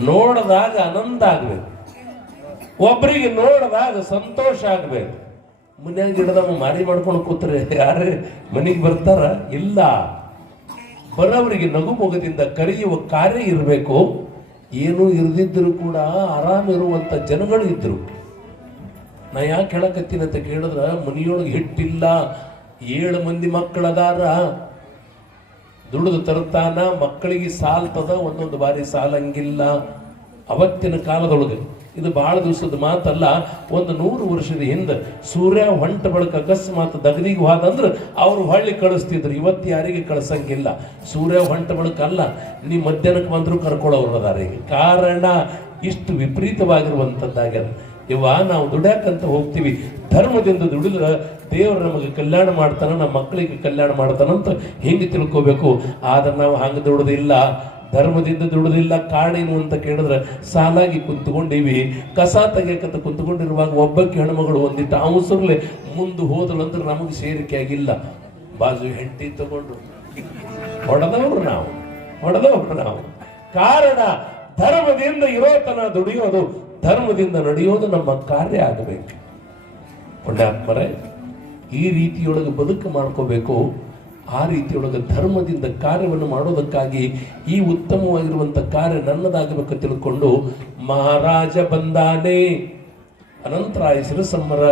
ನೋಡಿದಾಗ ಆನಂದ ಆಗ್ಬೇಕು, ಒಬ್ಬರಿಗೆ ನೋಡಿದಾಗ ಸಂತೋಷ ಆಗ್ಬೇಕು. ಮನ್ಯಾಗ ಗಿಡದಮ್ಮ ಮಾರಿ ಮಾಡ್ಕೊಂಡು ಕೂತ್ರೆ ಯಾರೇ ಮನೆಗೆ ಬರ್ತಾರ? ಇಲ್ಲ. ಬರೋವರಿಗೆ ನಗು ಮೊಗದಿಂದ ಕರೆಯುವ ಕಾರ್ಯ ಇರಬೇಕು. ಏನೂ ಇರದಿದ್ದರೂ ಕೂಡ ಆರಾಮಿರುವಂತ ಜನಗಳು ಇದ್ರು. ನಾ ಯಾಕೆ ಹೇಳಕತ್ತೀನಿ ಅಂತ ಕೇಳಿದ್ರ, ಮನೆಯೊಳಗೆ ಹಿಟ್ಟಿಲ್ಲ, 7 ಮಂದಿ ಮಕ್ಕಳದಾರ, ದುಡಿದು ತರ್ತಾನ, ಮಕ್ಕಳಿಗೆ ಸಾಲ್ತದ, ಒಂದೊಂದು ಬಾರಿ ಸಾಲಂಗಿಲ್ಲ. ಅವತ್ತಿನ ಕಾಲದೊಳಗೆ ಇದು ಬಹಳ ದಿವಸದ ಮಾತಲ್ಲ, ಒಂದು 100 ವರ್ಷದ ಹಿಂದೆ ಸೂರ್ಯ ಹೊಂಟ ಬಳಕ ಅಕಸ್ಮಾತ್ ದಗದಿಗೆ ಹೋದಂದ್ರೆ ಅವ್ರು ಹೊಳ್ಳಿ ಕಳಿಸ್ತಿದ್ರು. ಇವತ್ತು ಯಾರಿಗೆ ಕಳ್ಸಂಗಿಲ್ಲ. ಸೂರ್ಯ ಹೊಂಟ ಬಳಕ ಅಲ್ಲ, ನೀ ಮಧ್ಯಾಹ್ನಕ್ಕೆ ಬಂದ್ರು ಕರ್ಕೊಳ್ಳೋರು ಅದಾರ. ಕಾರಣ ಇಷ್ಟು ವಿಪರೀತವಾಗಿರುವಂತದ್ದಾಗ್ಯದ. ನಾವು ದುಡ್ಯಾಕಂತ ಹೋಗ್ತೀವಿ, ಧರ್ಮದಿಂದ ದುಡಿದ್ರೆ ದೇವರು ನಮಗೆ ಕಲ್ಯಾಣ ಮಾಡ್ತಾನ, ನಮ್ಮ ಮಕ್ಕಳಿಗೆ ಕಲ್ಯಾಣ ಮಾಡ್ತಾನಂತ ಹಿಂಗೆ ತಿಳ್ಕೋಬೇಕು. ಆದ್ರೆ ನಾವು ಹಂಗೆ ದುಡ್ದಿಲ್ಲ, ಧರ್ಮದಿಂದ ದುಡಿದಿಲ್ಲ. ಕಾರಣ ಏನು ಅಂತ ಕೇಳಿದ್ರೆ, ಸಾಲಾಗಿ ಕುಂತ್ಕೊಂಡಿವಿ, ಕಸ ತೆಗಿಯಕಂತ ಕುಂತ್ಕೊಂಡಿರುವಾಗ ಒಬ್ಬಕ್ಕೆ ಹೆಣ್ಮಗಳು ಒಂದಿಟ್ಟು ಅವಸರ್ಲೆ ಮುಂದೆ ಹೋದಳು ಅಂದ್ರೆ ನಮಗೆ ಸೇರಿಕೆ ಆಗಿಲ್ಲ. ಬಾಜು ಹೆಂಡತಿ ತಗೊಂಡು ಹೊಡೆದವ್ರು ನಾವು. ಕಾರಣ ಧರ್ಮದಿಂದ ಇರೋತನ ದುಡಿಯೋದು, ಧರ್ಮದಿಂದ ನಡೆಯೋದು ನಮ್ಮ ಕಾರ್ಯ ಆಗಬೇಕು. ಪುಣ್ಯಾತ್ಮರೇ, ಈ ರೀತಿಯೊಳಗೆ ಬದುಕು ಮಾಡ್ಕೋಬೇಕು. ಆ ರೀತಿಯೊಳಗೆ ಧರ್ಮದಿಂದ ಕಾರ್ಯವನ್ನು ಮಾಡೋದಕ್ಕಾಗಿ ಈ ಉತ್ತಮವಾಗಿರುವಂತ ಕಾರ್ಯ ನನ್ನದಾಗಬೇಕು ತಿಳ್ಕೊಂಡು ಮಹಾರಾಜ ಬಂದಾನೆ. ಅನಂತರಾಯ ಶಿರಸಮ್ಮರ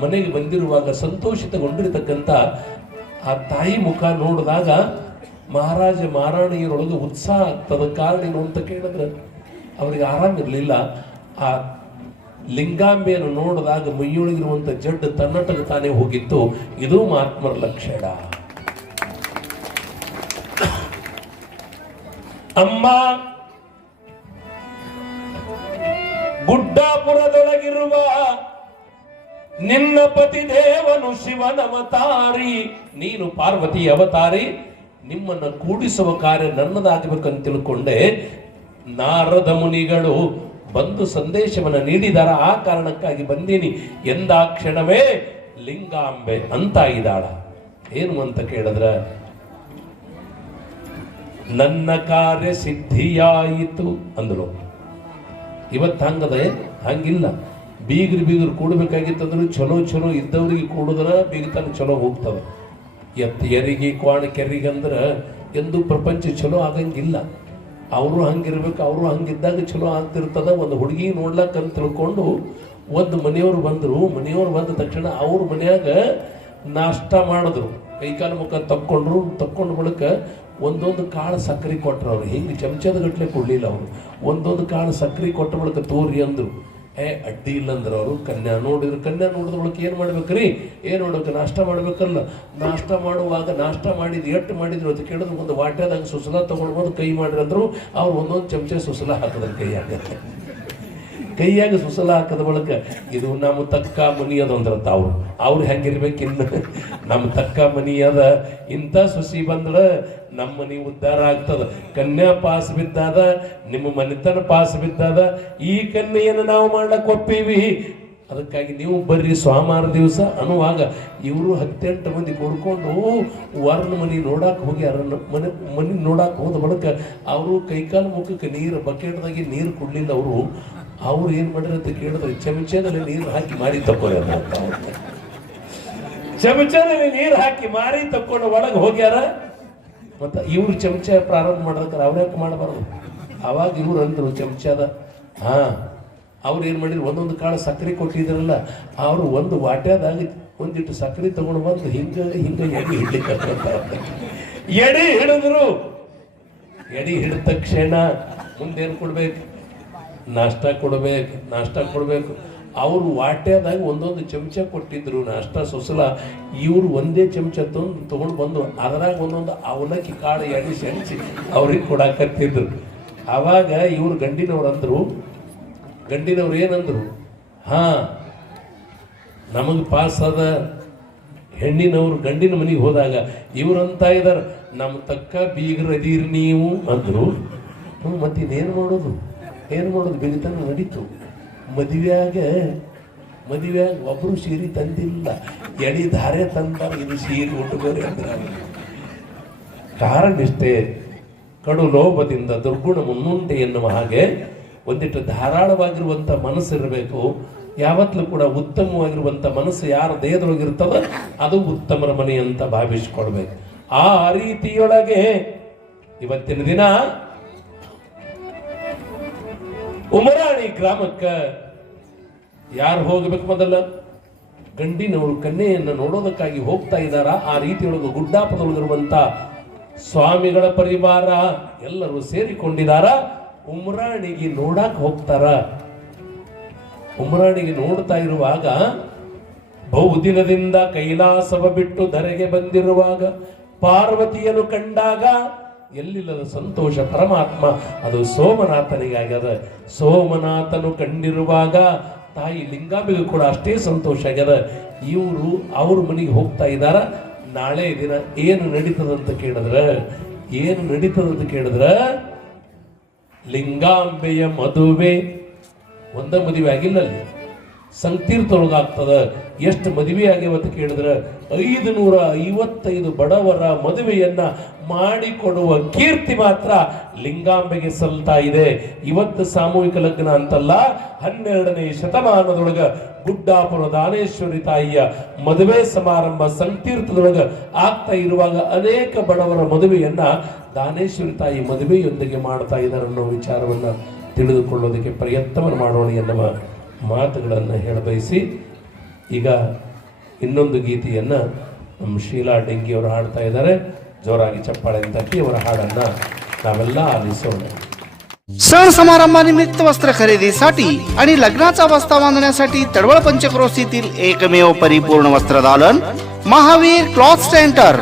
ಮನೆಗೆ ಬಂದಿರುವಾಗ ಸಂತೋಷಿತಗೊಂಡಿರತಕ್ಕಂಥ ಆ ತಾಯಿ ಮುಖ ನೋಡಿದಾಗ ಮಹಾರಾಜ ಮಹಾರಾಣಿಯರೊಳಗೆ ಉತ್ಸಾಹ ಆಗ್ತದ. ಕಾರಣ ಏನು ಅಂತ ಕೇಳಿದ್ರೆ, ಅವರಿಗೆ ಆರಾಮಿರಲಿಲ್ಲ. ಆ ಲಿಂಗಾಂಬೆಯನ್ನು ನೋಡಿದಾಗ ಮೈಯೊಳಗಿರುವಂತ ಜಡ್ಡು ತನ್ನಟಕ್ಕೆ ತಾನೇ ಹೋಗಿತ್ತು. ಇದು ಮಹಾತ್ಮರ ಲಕ್ಷಣ. ಅಮ್ಮ ಗುಡ್ಡಾಪುರದೊಳಗಿರುವ ನಿನ್ನ ಪತಿ ದೇವನು ಶಿವನವತಾರಿ, ನೀನು ಪಾರ್ವತಿ ಅವತಾರಿ. ನಿಮ್ಮನ್ನ ಕೂಡಿಸುವ ಕಾರ್ಯ ನನ್ನದಾಗಬೇಕಂತ ತಿಳ್ಕೊಂಡೆ. ನಾರದ ಮುನಿಗಳು ಬಂದು ಸಂದೇಶವನ್ನ ನೀಡಿದಾರ, ಆ ಕಾರಣಕ್ಕಾಗಿ ಬಂದೀನಿ ಎಂದ ಕ್ಷಣವೇ ಲಿಂಗಾಂಬೆ ಅಂತ ಇದ್ದಾಳ. ಏನು ಅಂತ ಕೇಳಿದ್ರ, ನನ್ನ ಕಾರ್ಯ ಸಿದ್ಧಿಯಾಯಿತು ಅಂದಳು. ಇವತ್ತು ಹಂಗದೆ, ಹಂಗಿಲ್ಲ. ಬೀಗರು ಕೂಡಬೇಕಾಗಿತ್ತಂದ್ರೆ ಚಲೋ ಇದ್ದವ್ರಿಗೆ ಕೂಡಿದ್ರ ಬೀಗತನ ಚಲೋ ಹೋಗ್ತವೆ. ಎರಿಗೆ ಕ್ವಾಣ ಕೆರಿಗಂದ್ರೆ ಎಂದು ಪ್ರಪಂಚ ಚಲೋ ಆಗಂಗಿಲ್ಲ. ಅವರು ಹಂಗಿರ್ಬೇಕು, ಅವರು ಹಂಗಿದ್ದಾಗ ಚಲೋ ಆಗ್ತಿರ್ತದ. ಒಂದು ಹುಡುಗಿ ನೋಡ್ಲಕ್ಕಂತ ತಿಳ್ಕೊಂಡು ಒಂದು ಮನೆಯವ್ರು ಬಂದ ತಕ್ಷಣ ಅವ್ರ ಮನ್ಯಾಗ ನಾಷ್ಟ ಮಾಡಿದ್ರು. ಕೈಕಾಲು ಮುಖ ತಕ್ಕೊಂಡು ಬಳಿಕ ಒಂದೊಂದು ಕಾಳು ಸಕ್ಕರೆ ಕೊಟ್ಟರು. ಅವ್ರು ಹಿಂಗೆ ಚಮಚದ ಗಟ್ಲೆ ಕೊಡ್ಲಿಲ್ಲ. ಅವರು ಒಂದೊಂದು ಕಾಳು ಸಕ್ಕರೆ ಕೊಟ್ಟ ಬಳಿಕ ತೋರಿ ಅಂದ್ರು. ಅಡ್ಡಿ ಇಲ್ಲ ಅಂದ್ರೆ ಅವರು ಕನ್ಯಾ ನೋಡಿದ ಬಳಿಕ ಏನು ಮಾಡ್ಬೇಕ್ರಿ, ಏನು ನೋಡ್ಬೇಕು, ನಾಷ್ಟ ಮಾಡ್ಬೇಕಲ್ಲ. ನಾಷ್ಟ ಮಾಡುವಾಗ ನಾಷ್ಟ ಮಾಡಿದ್ರು, ಎಷ್ಟು ಮಾಡಿದ್ರು ಅಂತ ಕೇಳಿದ್ರು. ಒಂದು ವಾಟ್ಯಾದಾಗ ಸುಸಲ ತಗೊಂಡ್ಬಂದು ಕೈ ಮಾಡ್ರಿ ಅಂದ್ರು. ಅವ್ರು ಒಂದೊಂದು ಚಮಚ ಸುಸಲ ಹಾಕಿದ್ರು ಕೈಯಾಗ ಸುಸಲ ಹಾಕದ ಬಳಿಕ ಇದು ನಮ್ಮ ತಕ್ಕ ಮನಿ ಅದ ಅಂದ್ರತ್ತ ಅವ್ರು ಹೆಂಗಿರ್ಬೇಕಿನ್ನು. ನಮ್ಮ ತಕ್ಕ ಮನಿ ಅದ, ಇಂಥ ಸುಸಿ ಬಂದ್ರ ನಮ್ಮ ಮನಿ ಉದ್ಧಾರ ಆಗ್ತದ. ಕನ್ಯಾ ಪಾಸ್ ಬಿದ್ದಾದ, ನಿಮ್ಮ ಮನೆತನ ಪಾಸ್ ಬಿದ್ದಾದ. ಈ ಕನ್ಯೆಯನ್ನು ನಾವು ಮಾಡ್ಲಕ್ ಒಪ್ಪೀವಿ, ಅದಕ್ಕಾಗಿ ನೀವು ಬರ್ರಿ ಸೋಮವಾರ ದಿವಸ ಅನ್ನುವಾಗ ಇವರು 18 ಮಂದಿ ಕೂಡ್ಕೊಂಡು ವರ್ಣ ಮನಿ ನೋಡಾಕ್ ಹೋಗ್ಯಾರ. ಮನಿ ನೋಡಾಕ್ ಹೋದ ಬಳಿಕ ಅವರು ಕೈಕಾಲು ಮುಖಕ್ಕೆ ನೀರು ಬಕೆಟ್ದಾಗಿ ನೀರು ಕೊಡ್ಲಿಲ್ಲ. ಅವ್ರು ಏನ್ ಮಾಡ್ಯಾರ ಅಂತ ಕೇಳಿದ್ರೆ ಚಮಚದಲ್ಲಿ ನೀರು ಹಾಕಿ ಮಾರಿ ತಕ್ಕೋರ. ಚಮಚದಲ್ಲಿ ನೀರು ಹಾಕಿ ಮಾರಿ ತಕ್ಕೊಂಡು ಒಳಗೆ ಹೋಗ್ಯಾರ. ಮತ್ತ ಇವ್ರು ಚಮಚ ಪ್ರಾರಂಭ ಮಾಡ್ಬೇಕಾರ ಅವ್ರ್ಯಾಕೆ ಮಾಡಬಾರ್ದು. ಅವಾಗ ಇವ್ರು ಅಂದ್ರು ಚಮಚದ ಅವ್ರು ಏನ್ ಮಾಡಿದ್ರು, ಒಂದೊಂದು ಕಾಳು ಸಕ್ಕರೆ ಕೊಟ್ಟಿದ್ರಲ್ಲ, ಅವರು ಒಂದು ವಾಟ್ಯಾದಾಗ ಒಂದಿಟ್ಟು ಸಕ್ಕರೆ ತಗೊಂಡು ಬಂದು ಹಿಂಗ ಎಡಿ ಹಿಡ್ಲಿಕ್ಕೆ ಎಡಿ ಹಿಡಿದ್ರು. ಎಡಿ ಹಿಡಿದ ತಕ್ಷಣ ಮುಂದೇನು ಕೊಡ್ಬೇಕು, ನಾಷ್ಟ ಕೊಡ್ಬೇಕು. ಅವರು ವಾಟ್ಯಾದಾಗ ಒಂದೊಂದು ಚಮಚ ಕೊಟ್ಟಿದ್ರು ನಾಷ್ಟ ಸುಸಲ. ಇವ್ರು ಒಂದೇ ಚಮಚ ತಗೊಂಡು ಬಂದು ಅದರಾಗ ಒಂದೊಂದು ಅವಲಕ್ಕಿ ಕಾಳು ಎಡಿ ಸೆಣಸಿ ಅವ್ರಿಗೆ ಕೊಡಾಕತ್ತಿದ್ರು. ಆವಾಗ ಇವ್ರು ಗಂಡಿನವ್ರು ಏನಂದ್ರು, ನಮಗೆ ಪಾಸ್ ಅದ. ಹೆಣ್ಣಿನವ್ರು ಗಂಡಿನ ಮನೆಗೆ ಹೋದಾಗ ಇವ್ರಂತ ಇದಾರ, ನಮ್ಮ ತಕ್ಕ ಬೀಗರದೀರಿ ನೀವು ಅಂದ್ರು. ಮತ್ತಿನ್ನೇನು ಮಾಡೋದು ಬಿಗಿತನ ನಡೀತು. ಮದುವೆಯಾಗ ಒಬ್ಬರು ಸೀರೆ ತಂದಿಲ್ಲ, ಎಡಿ ಧಾರೆ ತಂದಾರ. ಇದು ಸೀರೆ ಉಟ್ಟುಕೋರಿ ಅಂದ್ರೆ ಕಾರಣ ಇಷ್ಟೇ, ಕಡು ಲೋಭದಿಂದ ದುರ್ಗುಣ ಮುನ್ನುಂಟೆ ಎನ್ನುವ ಹಾಗೆ ಒಂದಿಟ್ಟು ಧಾರಾಳವಾಗಿರುವಂಥ ಮನಸ್ಸಿರಬೇಕು. ಯಾವತ್ತೂ ಕೂಡ ಉತ್ತಮವಾಗಿರುವಂಥ ಮನಸ್ಸು ಯಾರ ದೇಹದೊಳಗಿರ್ತದ ಅದು ಉತ್ತಮರ ಮನೆ ಅಂತ ಭಾವಿಸ್ಕೊಳ್ಬೇಕು. ಆ ರೀತಿಯೊಳಗೆ ಇವತ್ತಿನ ದಿನ ಉಮರಾಣಿ ಗ್ರಾಮಕ್ಕೆ ಯಾರು ಹೋಗ್ಬೇಕು? ಮೊದಲ ಗಂಡಿನವರು ಕನ್ಯೆಯನ್ನು ನೋಡೋದಕ್ಕಾಗಿ ಹೋಗ್ತಾ ಇದ್ದಾರ. ಆ ರೀತಿಯೊಳಗೆ ಗುಡ್ಡಾಪದೊಳಗಿರುವಂತ ಸ್ವಾಮಿಗಳ ಪರಿವಾರ ಎಲ್ಲರೂ ಸೇರಿಕೊಂಡಿದಾರ. ಉಮರಾಣಿಗೆ ನೋಡಾಕ್ ಹೋಗ್ತಾರ. ಉಮರಾಣಿಗೆ ನೋಡ್ತಾ ಇರುವಾಗ ಬಹುದಿನದಿಂದ ಕೈಲಾಸವ ಬಿಟ್ಟು ಧರೆಗೆ ಬಂದಿರುವಾಗ ಪಾರ್ವತಿಯನ್ನು ಕಂಡಾಗ ಎಲ್ಲಿಲ್ಲದ ಸಂತೋಷ ಪರಮಾತ್ಮ ಅದು ಸೋಮನಾಥನಿಗಾಗ್ಯದ. ಸೋಮನಾಥನು ಕಂಡಿರುವಾಗ ತಾಯಿ ಲಿಂಗಾಂಬೆಗೂ ಕೂಡ ಅಷ್ಟೇ ಸಂತೋಷ ಆಗ್ಯದ. ಇವರು ಅವ್ರ ಮನೆಗೆ ಹೋಗ್ತಾ ಇದ್ದಾರ. ನಾಳೆ ದಿನ ಏನು ನಡೀತದಂತ ಕೇಳಿದ್ರ ಲಿಂಗಾಂಬೆಯ ಮದುವೆ. ಒಂದ ಮದುವೆ ಆಗಿಲ್ಲ, ಅಲ್ಲಿ ಸಂಕೀರ್ತೊಳಗಾಗ್ತದ. ಎಷ್ಟು ಮದುವೆ ಆಗ್ಯವತ್ತ ಕೇಳಿದ್ರೆ 555 ಬಡವರ ಮದುವೆಯನ್ನ ಮಾಡಿಕೊಡುವ ಕೀರ್ತಿ ಮಾತ್ರ ಲಿಂಗಾಂಬೆಗೆ ಸಲ್ತಾ ಇದೆ. ಇವತ್ತು ಸಾಮೂಹಿಕ ಲಗ್ನ ಅಂತಲ್ಲ, 12ನೇ ಶತಮಾನದೊಳಗ ಗುಡ್ಡಾಪುರ ದಾನೇಶ್ವರಿ ತಾಯಿಯ ಮದುವೆ ಸಮಾರಂಭ ಸಂಕೀರ್ತದೊಳಗ ಆಗ್ತಾ ಇರುವಾಗ ಅನೇಕ ಬಡವರ ಮದುವೆಯನ್ನ ದಾನೇಶ್ವರಿ ತಾಯಿ ಮದುವೆಯೊಂದಿಗೆ ಮಾಡ್ತಾ ಇದ್ದಾರೆ ಅನ್ನೋ ವಿಚಾರವನ್ನ ತಿಳಿದುಕೊಳ್ಳೋದಕ್ಕೆ ಪ್ರಯತ್ನವನ್ನು ಮಾಡೋಣ ಎನ್ನುವ ಮಾತುಗಳನ್ನು ಹೇಳಬಯಸಿ ಈಗ ಇನ್ನೊಂದು ಗೀತೆಯನ್ನ ನಮ್ಮ ಶೀಲಾ ಡೆಂಗಿಯವರು ಹಾಡ್ತಾ ಇದ್ದಾರೆ. ಜೋರಾಗಿ ಚಪ್ಪಾಳೆ ತಟ್ಟಿ ಅವರ ಹಾಡನ್ನ ನಾವೆಲ್ಲ ಆಲಿಸೋಣ. सण समारंभानिमित्त वस्त्र खरेदीसाठी आणि लग्नाचा बस्ता बांधण्यासाठी तडवळ पंचक्रोशीतील एकमेव परिपूर्ण वस्त्रदालन महावीर क्लॉथ सेंटर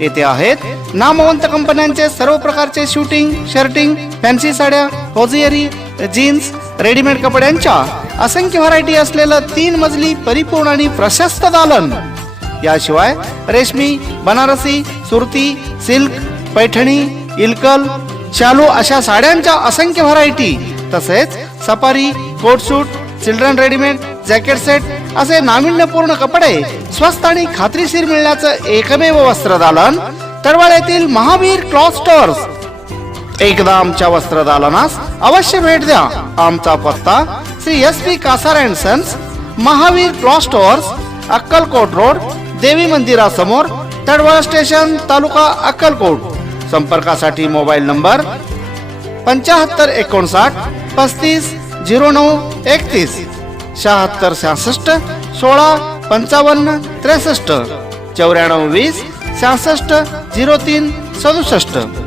येथे आहेत नामवंत कंपन्यांचे सर्व प्रकारचे शूटिंग, शर्टिंग, फॅन्सी साड्या, होजियरी, जीन्स, रेडीमेड कपड्यांच्या असंख्य व्हरायटी असलेलं 3 मजली परिपूर्ण आणि प्रशस्त दालन. याशिवाय रेशमी, बनारसी, सुरती, सिल्क, पैठणी, इल्कल, शालू अशा साड्यांच्या असंख्य व्हरायटी, तसेच safari, coat suit, children readymade, jacket set असे नाविन्यपूर्ण कपडे स्वस्त आणि खात्रीशीर मिळण्याचं एकमेव वस्त्रदालन तडवळ येथील महावीर क्लॉथ स्टोअर्स. एकदा आमच्या वस्त्रदालनास अवश्य भेट द्या. आमचा पत्ता Shri SP Kasar and sons, Mahavir cloth stores, Akkalkot road, देवी मंदिरासमोर, तडवळ स्टेशन, तालुका अक्कलकोट. संपर्कासाठी मोबाईल नंबर 7559 35 09 31, 76 66 16 55 63, 94 20 66 03 67.